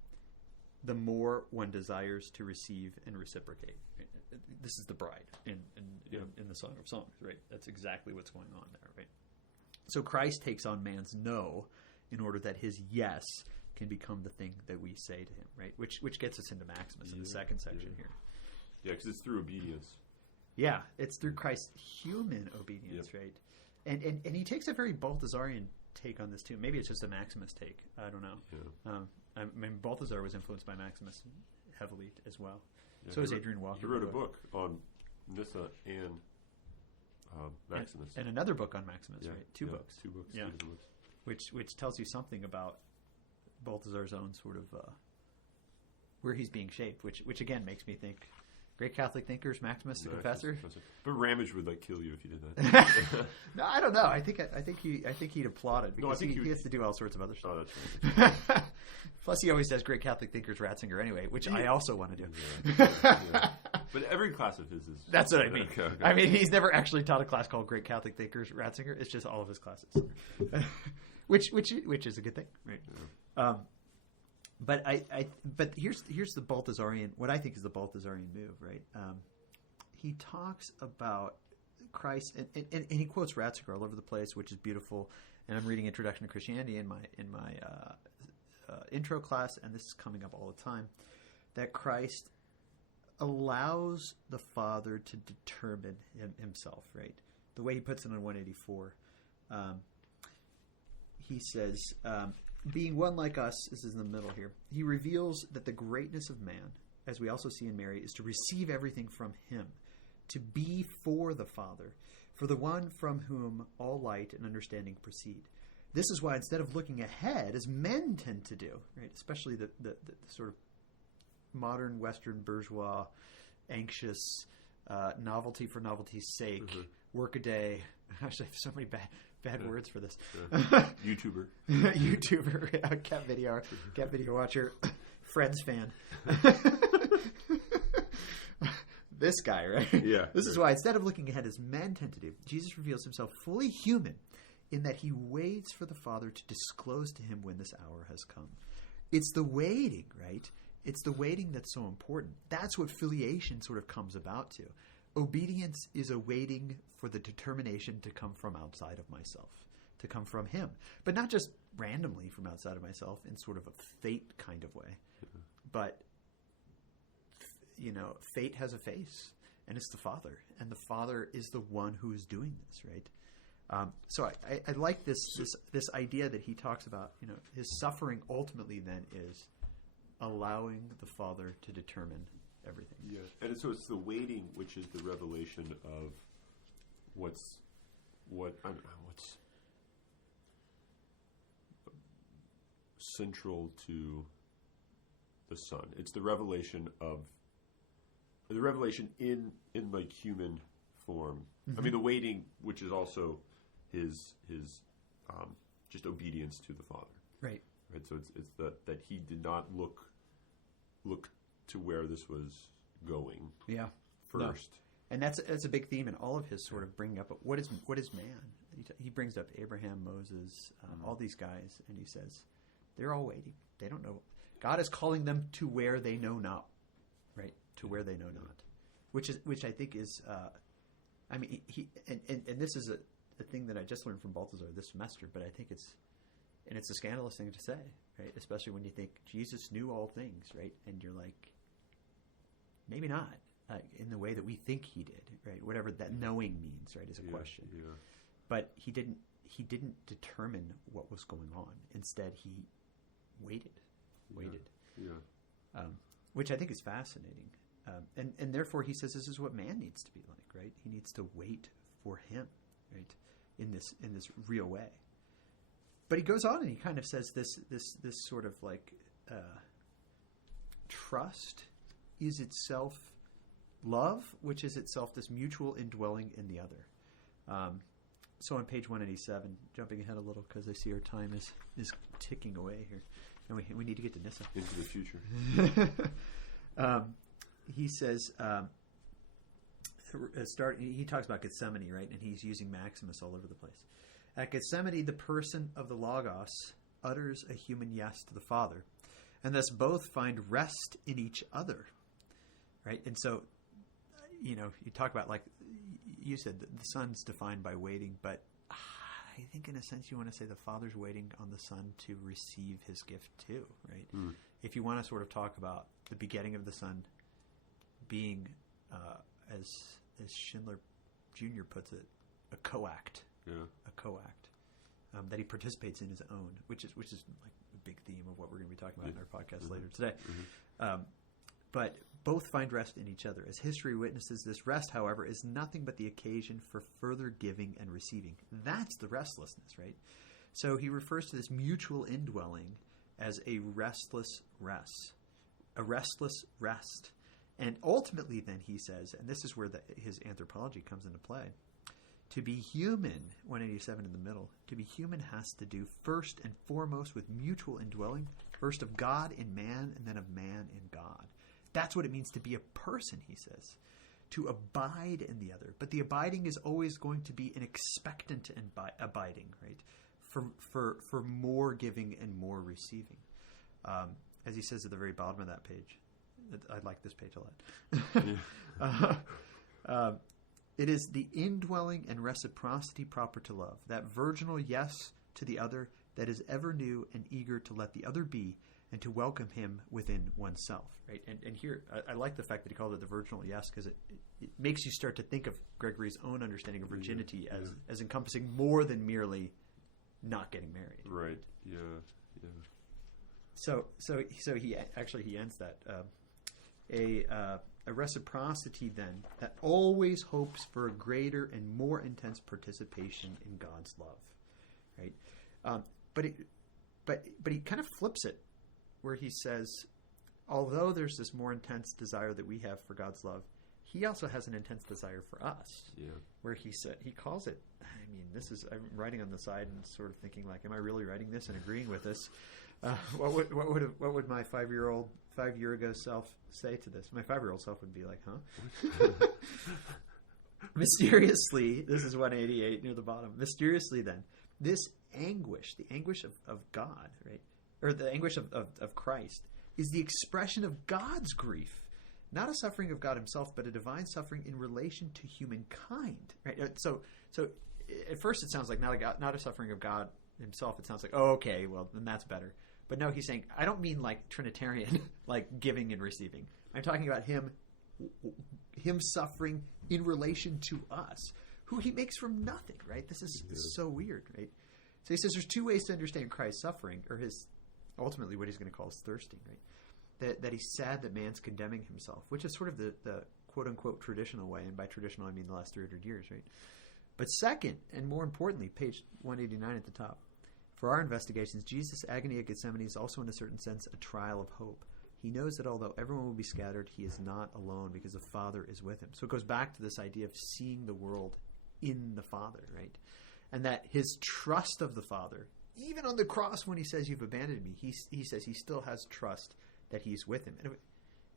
the more one desires to receive and reciprocate. This is the bride in the Song of Songs, right? That's exactly what's going on there, right? So Christ takes on man's no in order that his yes can become the thing that we say to him, right? Which gets us into Maximus in the second section here. Yeah, because it's through obedience. Yeah, it's through Christ's human obedience, right? And he takes a very Balthasarian take on this too. Maybe it's just a Maximus take. I don't know. Yeah. I mean, Balthasar was influenced by Maximus heavily as well. Yeah, so is Adrian Walker. He wrote a book on Nyssa and Maximus. And another book on Maximus, right? Two books. Two books. Yeah. Which tells you something about Balthasar's own sort of where he's being shaped, which again makes me think great Catholic thinkers, Maximus the Confessor. But Ramage would kill you if you did that. No, I don't know. I think he'd applaud it because he has to do all sorts of other stuff. Oh, that's right. Plus, he always says great Catholic thinkers, Ratzinger, anyway, which I also want to do. Yeah. But every class of his is. That's what I mean. Okay. I mean, he's never actually taught a class called Great Catholic Thinkers, Ratzinger. It's just all of his classes, which is a good thing, right? Yeah. But here's the Balthasarian. What I think is the Balthasarian move, right? He talks about Christ, and he quotes Ratzinger all over the place, which is beautiful. And I'm reading Introduction to Christianity in my intro class, and this is coming up all the time. That Christ allows the Father to determine himself, right? The way he puts it on 184, he says, being one like us, this is in the middle here, he reveals that the greatness of man, as we also see in Mary, is to receive everything from him, to be for the Father, for the one from whom all light and understanding proceed. This is why instead of looking ahead, as men tend to do, right, especially the sort of modern Western bourgeois, anxious, novelty for novelty's sake, work a day. Gosh, I have so many bad words for this. YouTuber, cat video watcher, Friends fan. This guy, right? Yeah. This is why instead of looking ahead as men tend to do, Jesus reveals himself fully human in that he waits for the Father to disclose to him when this hour has come. It's the waiting, right? It's the waiting that's so important. That's what filiation sort of comes about to. Obedience is a waiting for the determination to come from outside of myself, to come from him. But not just randomly from outside of myself in sort of a fate kind of way. But, fate has a face, and it's the Father. And the Father is the one who is doing this, right? So I like this idea that he talks about, his suffering ultimately then is allowing the Father to determine everything. Yeah, and so it's the waiting, which is the revelation of what's central to the Son. It's the revelation in like human form. Mm-hmm. I mean, the waiting, which is also his just obedience to the Father. Right. Right. So it's that he did not look to where this was going. Yeah. First. No. And that's a big theme in all of his sort of bringing up what is man. He brings up Abraham, Moses, all these guys, and he says they're all waiting. They don't know. God is calling them to where they know not. Right. To where they know not. Which I think is. He this is a thing that I just learned from Balthasar this semester, but I think it's a scandalous thing to say, right? Especially when you think Jesus knew all things, right? And you're like, maybe not in the way that we think he did, right? Whatever that knowing means, right, is a question. Yeah. But he didn't determine what was going on. Instead, he waited. Yeah. Which I think is fascinating. And therefore he says this is what man needs to be like, right? He needs to wait for him, right? In this real way. But he goes on and he kind of says this sort of like trust is itself love, which is itself this mutual indwelling in the other. So on page 187, jumping ahead a little because I see our time is ticking away here, and we need to get to Nyssa. Into the future. he says, he talks about Gethsemane, right? And he's using Maximus all over the place. At Gethsemane, the person of the Logos utters a human yes to the Father, and thus both find rest in each other, right? And so, you talk about, like you said, the Son's defined by waiting, but I think in a sense you want to say the Father's waiting on the Son to receive his gift too, right? Mm. If you want to sort of talk about the begetting of the Son being, as Schindler Jr. puts it, a coact. Yeah. A coact that he participates in his own, which is like a big theme of what we're going to be talking about in our podcast later today. Mm-hmm. But both find rest in each other. As history witnesses, this rest, however, is nothing but the occasion for further giving and receiving. That's the restlessness, right? So he refers to this mutual indwelling as a restless rest, a restless rest. And ultimately, then, he says, and this is where his anthropology comes into play, to be human, 187 in the middle, to be human has to do first and foremost with mutual indwelling, first of God in man and then of man in God. That's what it means to be a person, he says, to abide in the other. But the abiding is always going to be an expectant abiding, right? For more giving and more receiving. As he says at the very bottom of that page. I like this page a lot. It is the indwelling and reciprocity proper to love, that virginal yes to the other that is ever new and eager to let the other be and to welcome him within oneself. Right, and here I like the fact that he called it the virginal yes, because it makes you start to think of Gregory's own understanding of virginity as encompassing more than merely not getting married. Right. Yeah. So he ends that. A reciprocity, then, that always hopes for a greater and more intense participation in God's love, right? But he kind of flips it, where he says, although there's this more intense desire that we have for God's love, he also has an intense desire for us. Yeah. Where he calls it. I mean, I'm writing on the side and sort of thinking, like, am I really writing this and agreeing with this? What would my 5 year ago self say to this? My 5-year-old self would be like, huh? Mysteriously, this is 188 near the bottom. Mysteriously, then, this anguish, the anguish of God, right, or the anguish of Christ, is the expression of God's grief, not a suffering of God Himself, but a divine suffering in relation to humankind. Right. So at first it sounds like not a suffering of God Himself. It sounds like, oh, okay, well then that's better. But no, he's saying, I don't mean like Trinitarian, like giving and receiving. I'm talking about him suffering in relation to us, who he makes from nothing, right? This is so weird, right? So he says there's two ways to understand Christ's suffering, or ultimately what he's going to call his thirsting, right? That he's sad that man's condemning himself, which is sort of the quote-unquote traditional way, and by traditional I mean the last 300 years, right? But second, and more importantly, page 189 at the top, for our investigations, Jesus' agony at Gethsemane is also in a certain sense a trial of hope. He knows that although everyone will be scattered, he is not alone because the Father is with him. So it goes back to this idea of seeing the world in the Father, right? And that his trust of the Father, even on the cross when he says, you've abandoned me, he says he still has trust that he's with him. And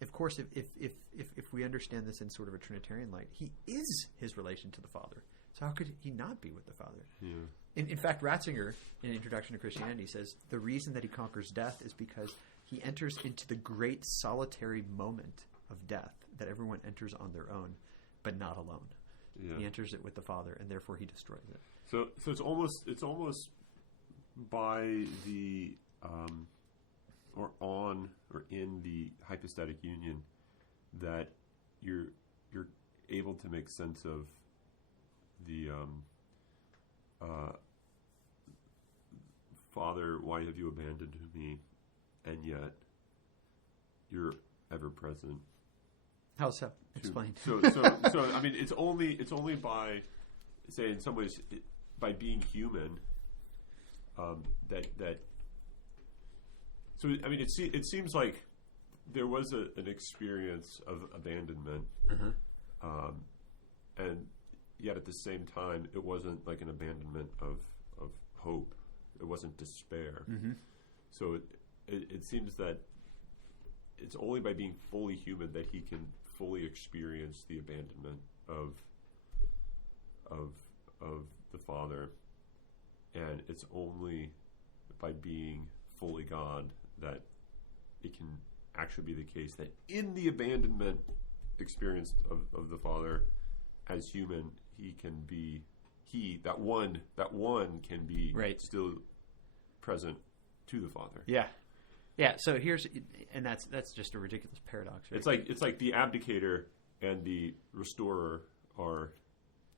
of course, if we understand this in sort of a Trinitarian light, he is his relation to the Father. So how could he not be with the Father? Yeah. In fact, Ratzinger, in Introduction to Christianity, says the reason that he conquers death is because he enters into the great solitary moment of death that everyone enters on their own, but not alone. Yeah. He enters it with the Father, and therefore he destroys it. So it's almost by the or in the hypostatic union that you're able to make sense of the Father, why have you abandoned me? And yet you're ever present. How so? Explain. So I mean, it's only by, say, in some ways, by being human, that. So I mean, it seems like there was an experience of abandonment, and yet at the same time, it wasn't like an abandonment of hope. It wasn't despair. Mm-hmm. So it seems that it's only by being fully human that he can fully experience the abandonment of the Father, and it's only by being fully God that it can actually be the case that in the abandonment experience of the Father as human, that one can be still present to the Father. Yeah, so that's just a ridiculous paradox, right? It's like the abdicator and the restorer are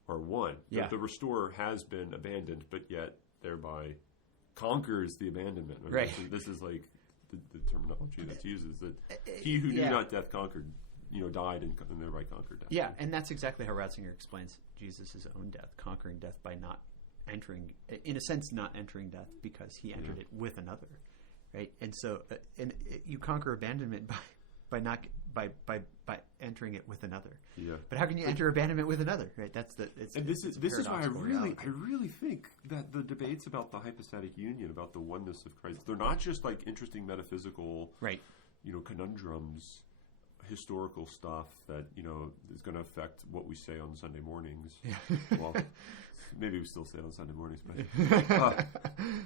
one. Yeah. The restorer has been abandoned, but yet thereby conquers the abandonment. I mean, right. This is like the terminology that's used is that he who knew not death conquered, died and thereby conquered death. Yeah, and that's exactly how Ratzinger explains Jesus' own death, conquering death by not entering, in a sense, not entering death because he entered it with another. Right, and so you conquer abandonment by entering it with another. Yeah. But how can you enter abandonment with another? Right. This is why I really think that the debates about the hypostatic union, about the oneness of Christ, they're not just like interesting metaphysical, conundrums, historical stuff that is going to affect what we say on Sunday mornings. Yeah. Well, maybe we still say it on Sunday mornings, but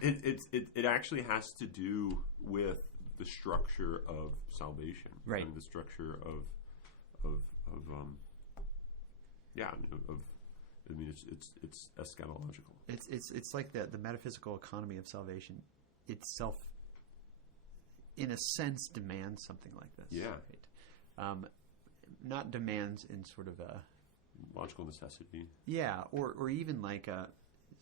it actually has to do with the structure of salvation, right? And the structure of it's eschatological. It's like the metaphysical economy of salvation itself, in a sense, demands something like this. Yeah. Right? Not demands in sort of a logical necessity. Yeah, or even like a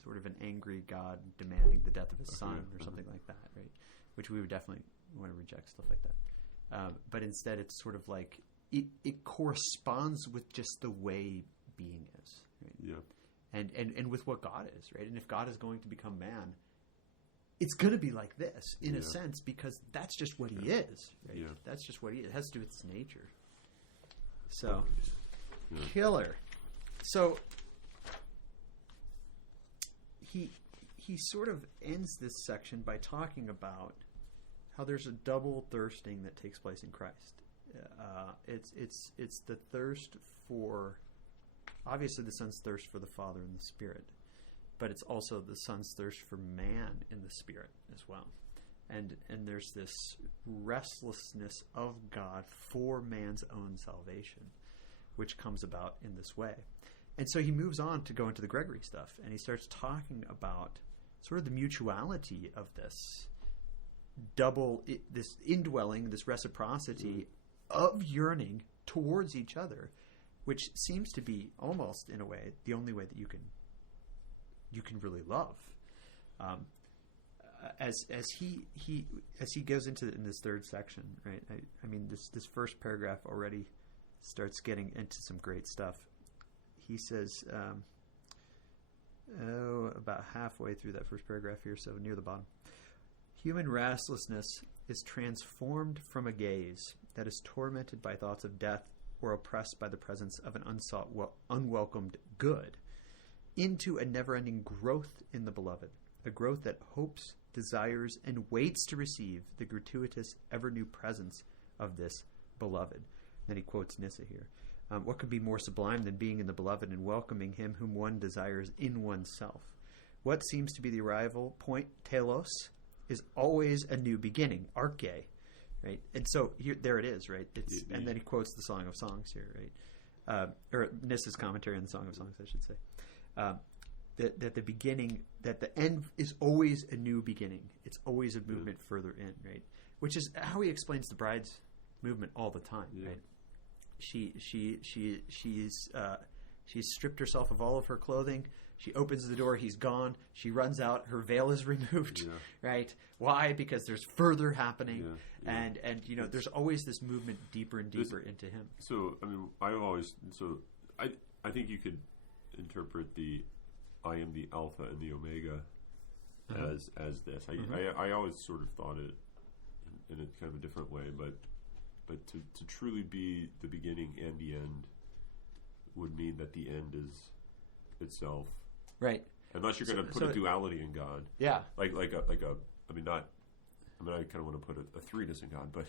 sort of an angry God demanding the death of his son or something like that, right? Which we would definitely want to reject stuff like that. But instead, it's sort of like it corresponds with just the way being is, right? Yeah. And with what God is, right? And if God is going to become man, it's going to be like this in a sense because that's just what he is, right? Yeah. That's just what he is. It has to do with his nature. So, killer. So he sort of ends this section by talking about how there's a double thirsting that takes place in Christ. It's the thirst for, obviously the Son's thirst for the Father and the Spirit, but it's also the Son's thirst for man in the Spirit as well. And there's this restlessness of God for man's own salvation, which comes about in this way. And so he moves on to go into the Gregory stuff, and he starts talking about sort of the mutuality of this this indwelling, this reciprocity of yearning towards each other, which seems to be almost, in a way, the only way that you can really love. As he goes into in this third section, right? I mean, this first paragraph already starts getting into some great stuff. He says, about halfway through that first paragraph here, so near the bottom. Human restlessness is transformed from a gaze that is tormented by thoughts of death or oppressed by the presence of an unsought, unwelcomed good into a never-ending growth in the beloved, a growth that hopes, desires, and waits to receive the gratuitous, ever-new presence of this beloved. Then he quotes Nyssa here. What could be more sublime than being in the beloved and welcoming him whom one desires in oneself? What seems to be the arrival point, telos, is always a new beginning, arche, right? And so there it is, right? And then he quotes the Song of Songs here, right? Or Nyssa's commentary on the Song of Songs, I should say. That the beginning, that the end is always a new beginning. It's always a movement further in, right? Which is how he explains the bride's movement all the time, right? She's stripped herself of all of her clothing. She opens the door. He's gone. She runs out. Her veil is removed. Right? Why? Because there's further happening, and there's always this movement deeper and deeper into him. So I mean, I think you could interpret the I am the Alpha and the Omega as this. I always sort of thought it in a kind of a different way, but to truly be the beginning and the end would mean that the end is itself, right? Unless you're going to put a duality in God, yeah, like a. I mean, not I mean, I kind of want to put a threeness in God, but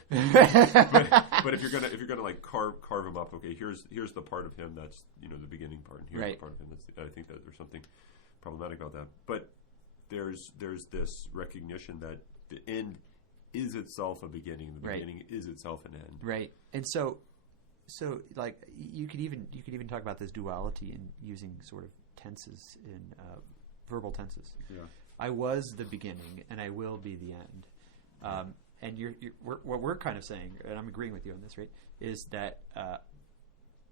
but if you're gonna like carve him up, okay, here's the part of him that's the beginning part, and here's the part of him that's I think that there's something problematic about that. But there's this recognition that the end is itself a beginning, the beginning is itself an end. Right, and so like you could even talk about this duality in using sort of tenses in verbal tenses. Yeah. I was the beginning, and I will be the end. And what we're kind of saying, and I'm agreeing with you on this, right, is that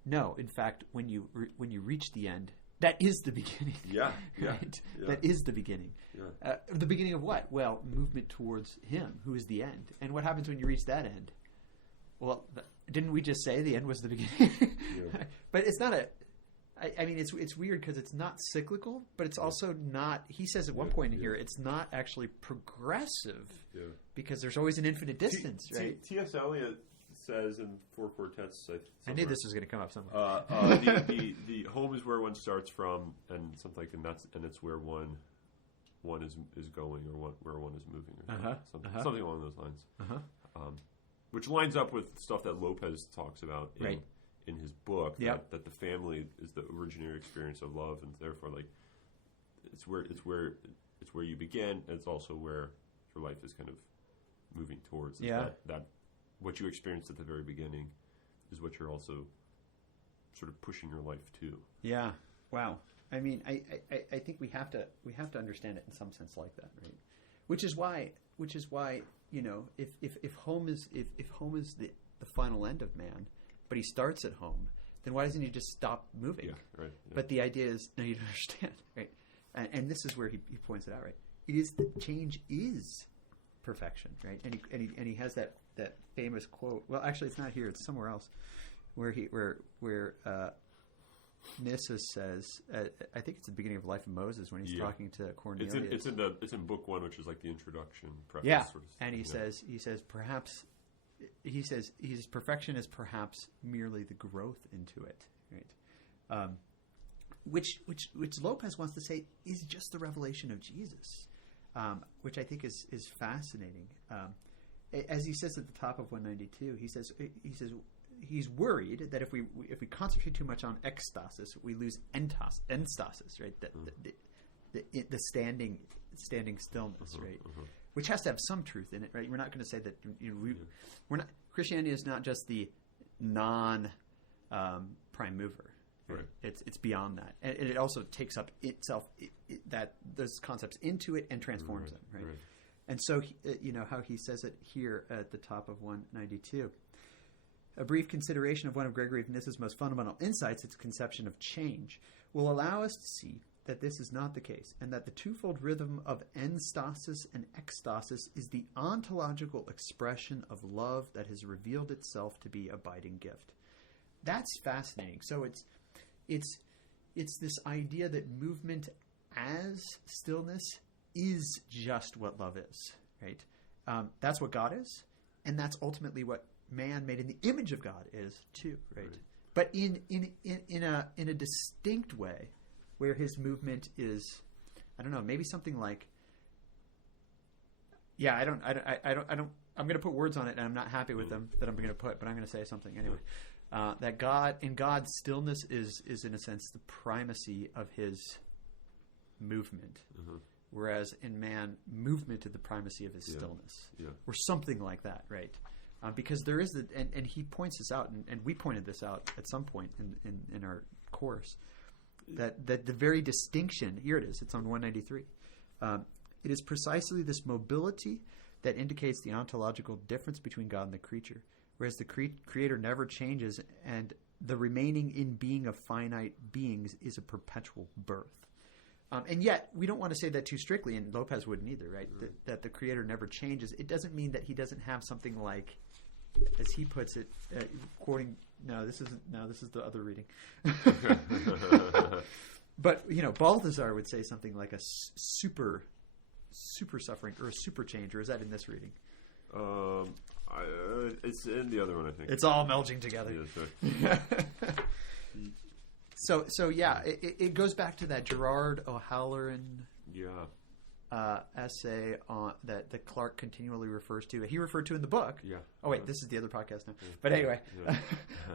no, in fact, when you reach the end, that is the beginning. Yeah, yeah, right? Yeah. That is the beginning. Yeah. The beginning of what? Well, movement towards Him, who is the end. And what happens when you reach that end? Well, didn't we just say the end was the beginning? Yeah. But it's not a. I mean, it's weird because it's not cyclical, but it's also not. He says at one point in here, it's not actually progressive because there's always an infinite distance, right? T.S. Eliot says in Four Quartets. I knew this was going to come up somewhere. The home is where one starts from, and something like, and it's where one is going, or where one is moving, or something along those lines. Which lines up with stuff that Lopez talks about in his book, that the family is the originary experience of love, and therefore, like, it's where you begin, and it's also where your life is kind of moving towards. That what you experienced at the very beginning is what you're also sort of pushing your life to. Yeah. Wow. I mean, I think we have to understand it in some sense like that, right? Which is why if home is the final end of man, but he starts at home, then why doesn't he just stop moving? Yeah, right. Yeah. But the idea is, no, you don't understand, right? And this is where he points it out, right? It is that change is perfection, right? And he has that famous quote. Well, actually, it's not here; it's somewhere else, where Nyssa says, I think it's the beginning of the life of Moses when he's talking to Cornelius. It's in book 1, which is like the introduction preface. Yeah, sort of, and he says perhaps. He says perfection is perhaps merely the growth into it, right? Which Lopez wants to say is just the revelation of Jesus, which I think is fascinating. As he says at the top of 192, he says he's worried that if we concentrate too much on ekstasis, we lose enstasis, right? The standing stillness, right? Which has to have some truth in it, right? We're not going to say that we're not. Christianity is not just the prime mover. Right? It's beyond that, and it also takes up itself that those concepts into it and transforms them, right? And so how he says it here at the top of 192. A brief consideration of one of Gregory of Nyssa's most fundamental insights, its conception of change, will allow us to see that this is not the case, and that the twofold rhythm of enstasis and ekstasis is the ontological expression of love that has revealed itself to be abiding gift. That's fascinating. So it's this idea that movement as stillness is just what love is, right? That's what God is, and that's ultimately what man made in the image of God is too, right? But in a distinct way, where his movement is, I don't know, maybe something like, I'm going to put words on it, and I'm not happy with them that I'm going to put, but I'm going to say something anyway. That God's stillness is in a sense the primacy of his movement, whereas in man, movement is the primacy of his stillness, or something like that, right? Because there is and he points this out, and we pointed this out at some point in our course. That the very distinction, here it is, it's on 193. It is precisely this mobility that indicates the ontological difference between God and the creature, whereas the creator never changes, and the remaining in being of finite beings is a perpetual birth. And yet, we don't want to say that too strictly, and Lopez wouldn't either, right? That the creator never changes. It doesn't mean that he doesn't have something like, as he puts it, quoting... No, this is the other reading. But Balthazar would say something like a super suffering or a super change, or is that in this reading? It's in the other one, I think. It's all melding together. Yeah, So it goes back to that Gerard O'Halloran. Yeah. essay on that Clark continually refers to. He referred to in the book. Yeah. Oh wait, this is the other podcast now. Yeah. But anyway, yeah.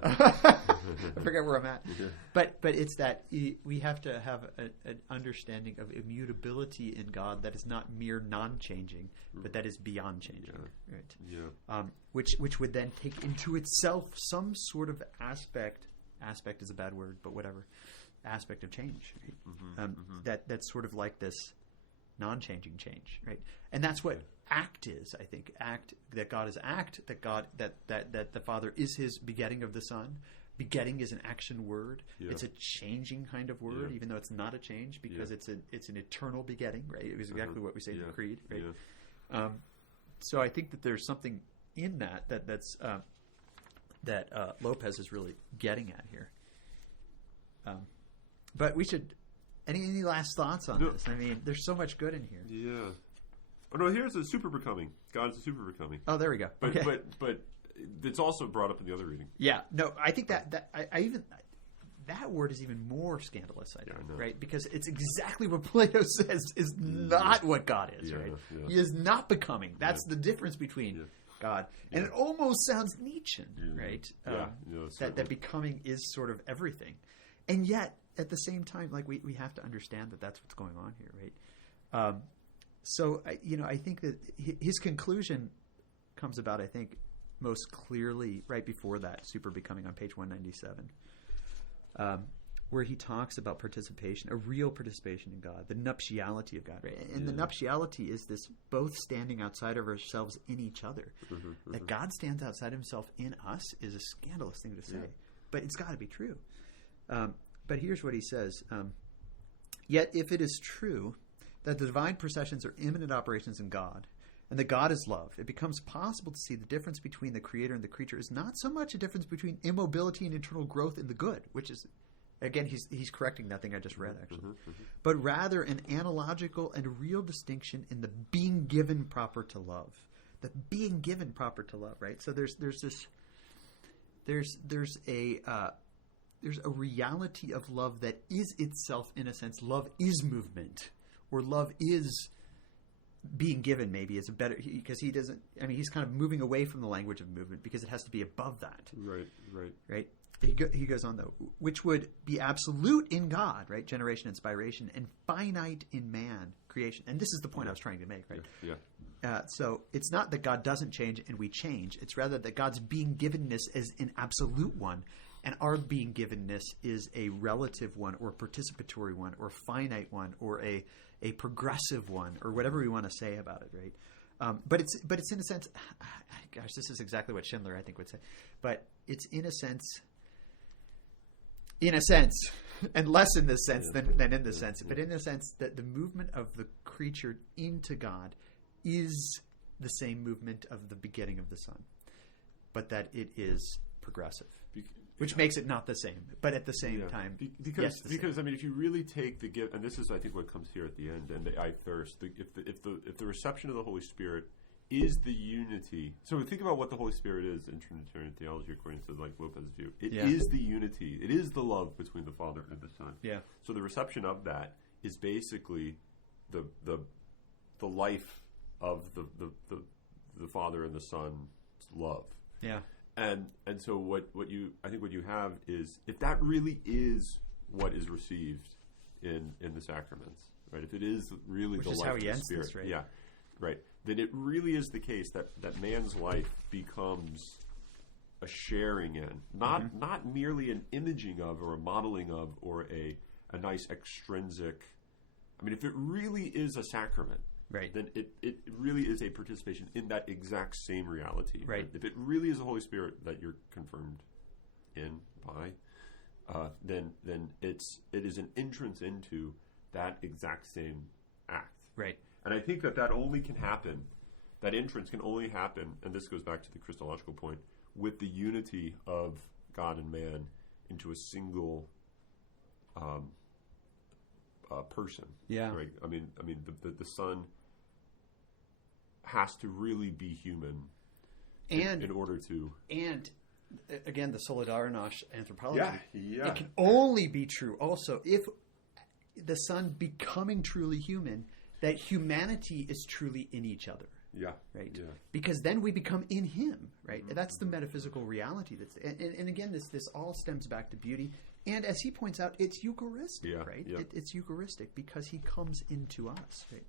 I forget where I'm at. Yeah. But it's that we have to have an understanding of immutability in God that is not mere non-changing, but that is beyond changing. Yeah. Right. Yeah. Which would then take into itself some sort of aspect. Aspect is a bad word, but whatever. Aspect of change. Right? That's sort of like this non-changing change, right? And that's what act is. I think act, that God is act, that God that the Father is His begetting of the Son. Begetting is an action word. Yeah. It's a changing kind of word, even though it's not a change because it's an eternal begetting, right? It was exactly what we say in the Creed, right? Yeah. So I think that there's something in that's Lopez is really getting at here. But we should. Any last thoughts on this? I mean, there's so much good in here. Yeah. Oh no, here's a super becoming. God is a super becoming. Oh, there we go. But okay. but it's also brought up in the other reading. Yeah. No, I think that I even that word is even more scandalous. I think, right? Because it's exactly what Plato says is not what God is. Right? Yeah. He is not becoming. That's the difference between God, and it almost sounds Nietzschean, right? That becoming is sort of everything, and yet. At the same time, like we have to understand that that's what's going on here, right? So I think that his conclusion comes about, I think, most clearly right before that super becoming on page 197, where he talks about participation, a real participation in God, the nuptiality of God, right? And the nuptiality is this both standing outside of ourselves in each other. That God stands outside Himself in us is a scandalous thing to say, but it's got to be true. But here's what he says. Yet if it is true that the divine processions are immanent operations in God, and that God is love, it becomes possible to see the difference between the creator and the creature is not so much a difference between immobility and internal growth in the good, which is, again, he's correcting that thing I just read, actually, but rather an analogical and real distinction in the being given proper to love. The being given proper to love, right? So there's a reality of love that is itself, in a sense, love is movement, or love is being given, maybe is a better, because he doesn't, I mean, he's kind of moving away from the language of movement because it has to be above that. Right. He goes on, though, which would be absolute in God, right? Generation, inspiration, and finite in man, creation. And this is the point I was trying to make, right? Yeah. So it's not that God doesn't change and we change. It's rather that God's being givenness is an absolute one. And our being givenness is a relative one, or participatory one, or finite one, or a progressive one, or whatever we want to say about it, right? But it's in a sense, gosh, this is exactly what Schindler, I think, would say. But it's in a sense, and less in this sense than in this sense. But in a sense that the movement of the creature into God is the same movement of the begetting of the Son, but that it is progressive. Which makes it not the same, but at the same time, because I mean, if you really take the gift, and this is, I think, what comes here at the end, and I thirst. If the reception of the Holy Spirit is the unity, so think about what the Holy Spirit is in Trinitarian theology, according to like Lopez's view. It is the unity. It is the love between the Father and the Son. Yeah. So the reception of that is basically the life of the Father and the Son's love. Yeah. And so what you have is, if that really is what is received in the sacraments, right? If it is really which the is life how of he the ends Spirit, this, right? Right. Then it really is the case that man's life becomes a sharing in, not merely an imaging of, or a modeling of, or a nice extrinsic. I mean, if it really is a sacrament, right, then it really is a participation in that exact same reality. Right. If it really is the Holy Spirit that you're confirmed in by, then it is an entrance into that exact same act. Right. And I think that only can happen, that entrance can only happen, and this goes back to the Christological point, with the unity of God and man into a single person. Yeah. Right. I mean, the Son has to really be human, in order to. And again, the Solidarność anthropology. Yeah. It can only be true also if the Son becoming truly human that humanity is truly in each other. Yeah. Right. Yeah. Because then we become in Him. Right. Mm-hmm. That's the metaphysical reality. And again, this all stems back to beauty. And as he points out, it's Eucharistic. Yeah. Right. Yeah. It's Eucharistic because He comes into us. Right.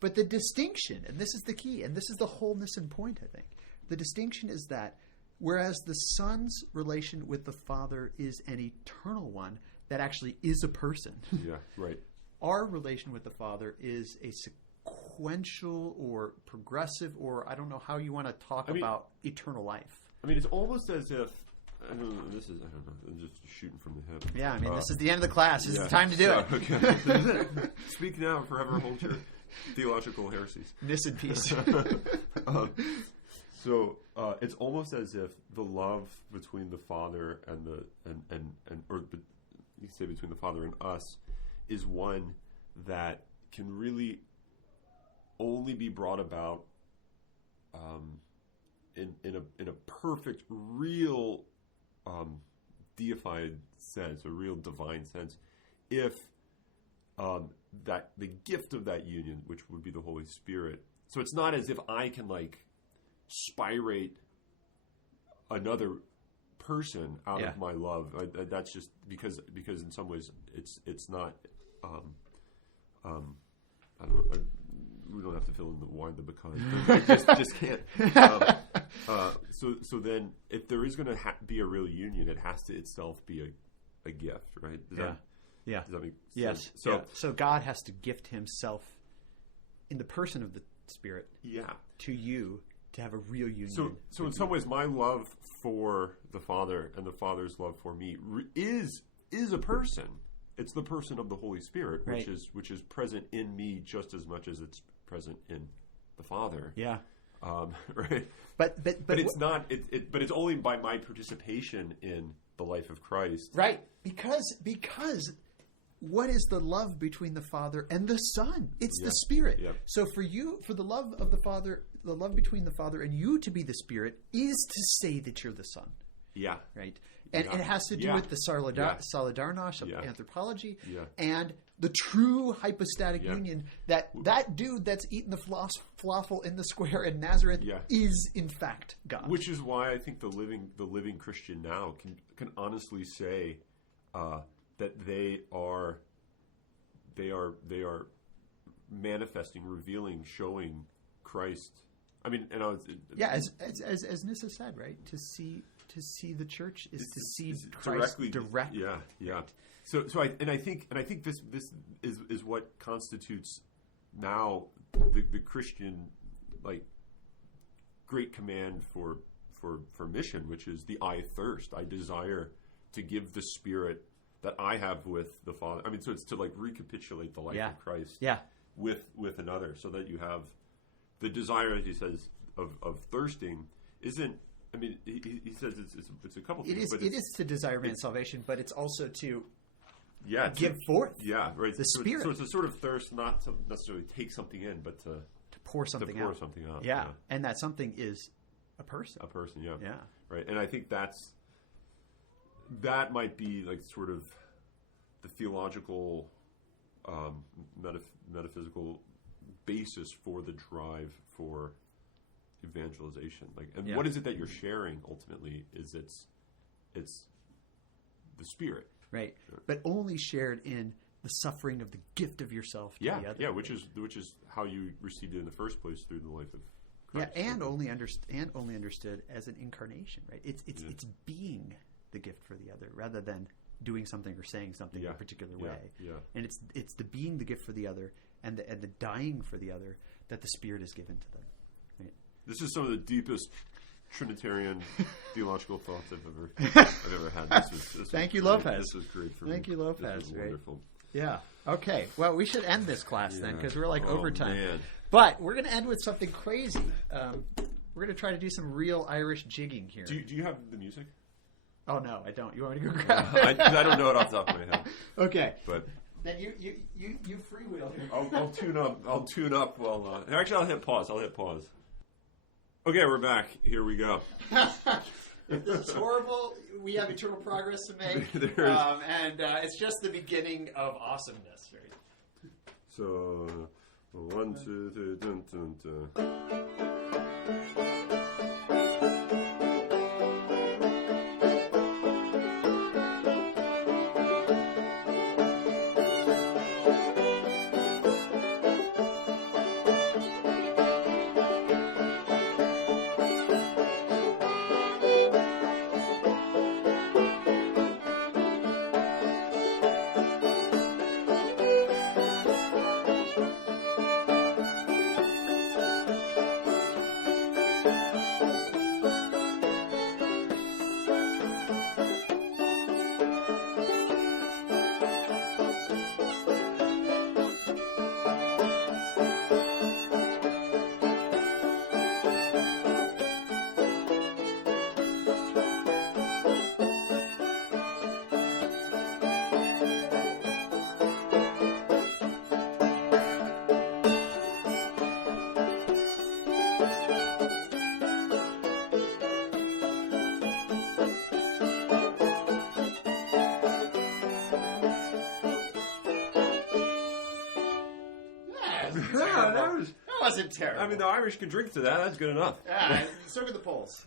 But the distinction, and this is the key, and this is the wholeness and point, I think. The distinction is that whereas the Son's relation with the Father is an eternal one that actually is a person. Yeah, right. Our relation with the Father is a sequential or progressive, or I don't know how you want to talk about eternal life. I mean, it's almost as if, I don't know, I'm just shooting from the hip. Yeah, I mean, this is the end of the class. This is the time to do it. Okay. Speak now, forever hold your theological heresies. Nyssa peace. So it's almost as if the love between the Father and you can say between the Father and us is one that can really only be brought about in a perfect, real deified sense, a real divine sense, if that the gift of that union, which would be the Holy Spirit. So it's not as if I can spirate another person out of my love. That's just because in some ways it's not. I don't know. We don't have to fill in the why the because. just can't. So then, if there is going to be a real union, it has to itself be a gift, right? Does that make sense? Yes. So God has to gift Himself in the person of the Spirit. Yeah. To you to have a real union. So in some ways, my love for the Father and the Father's love for me is a person. It's the person of the Holy Spirit, which is present in me just as much as it's present in the Father. Yeah. Right. But it's not. But it's only by my participation in the life of Christ. Right. Because what is the love between the Father and the Son? It's the Spirit. Yeah. So for the love of the Father, the love between the Father and you to be the Spirit is to say that you're the Son. Yeah. Right. And it has to do with the Solidarność of anthropology and the true hypostatic union that dude that's eating the falafel in the square in Nazareth is in fact God. Which is why I think the living Christian now can honestly say that they are manifesting, revealing, showing Christ. I mean, and as Nyssa said, right? To see the church is to see Christ directly. Yeah. So I think this is what constitutes now the Christian great command for mission, which is the I thirst. I desire to give the Spirit that I have with the Father. I mean, so it's to recapitulate the life of Christ with another, so that you have the desire, as he says, of thirsting isn't. I mean, he says it's a couple things. It is to desire man's salvation, but it's also to give forth right. the Spirit. So it's a sort of thirst, not to necessarily take something in, but to pour something out. Yeah, and that something is a person. Yeah. Right, and I think that might be sort of the theological, metaphysical basis for the drive for evangelization. What is it that you're sharing ultimately? Is it's the Spirit, right? But only shared in the suffering of the gift of yourself to the other. Yeah, which is how you received it in the first place through the life of Christ. Yeah, and only understood as an incarnation, right? It's being the gift for the other rather than doing something or saying something in a particular way. Yeah. And it's the being the gift for the other and the dying for the other that the Spirit is given to them. Right? This is some of the deepest Trinitarian theological thoughts I've ever had. Thank you, Lopez. This was great for me. Thank you, Lopez. This was wonderful. Yeah. Okay. Well, we should end this class then because we're overtime. Man. But we're going to end with something crazy. We're going to try to do some real Irish jigging here. Do you have the music? Oh no, I don't. You want me to go grab it? I don't know it off the top of my head. Okay. But then you freewheel here. I'll tune up while. Actually, I'll hit pause. Okay, we're back. Here we go. This is horrible. We have eternal progress to make, and it's just the beginning of awesomeness. Right? So, 1, 2, 3, dun, dun, dun. That wasn't terrible. I mean, the Irish can drink to that. That's good enough. Yeah, so could the Poles.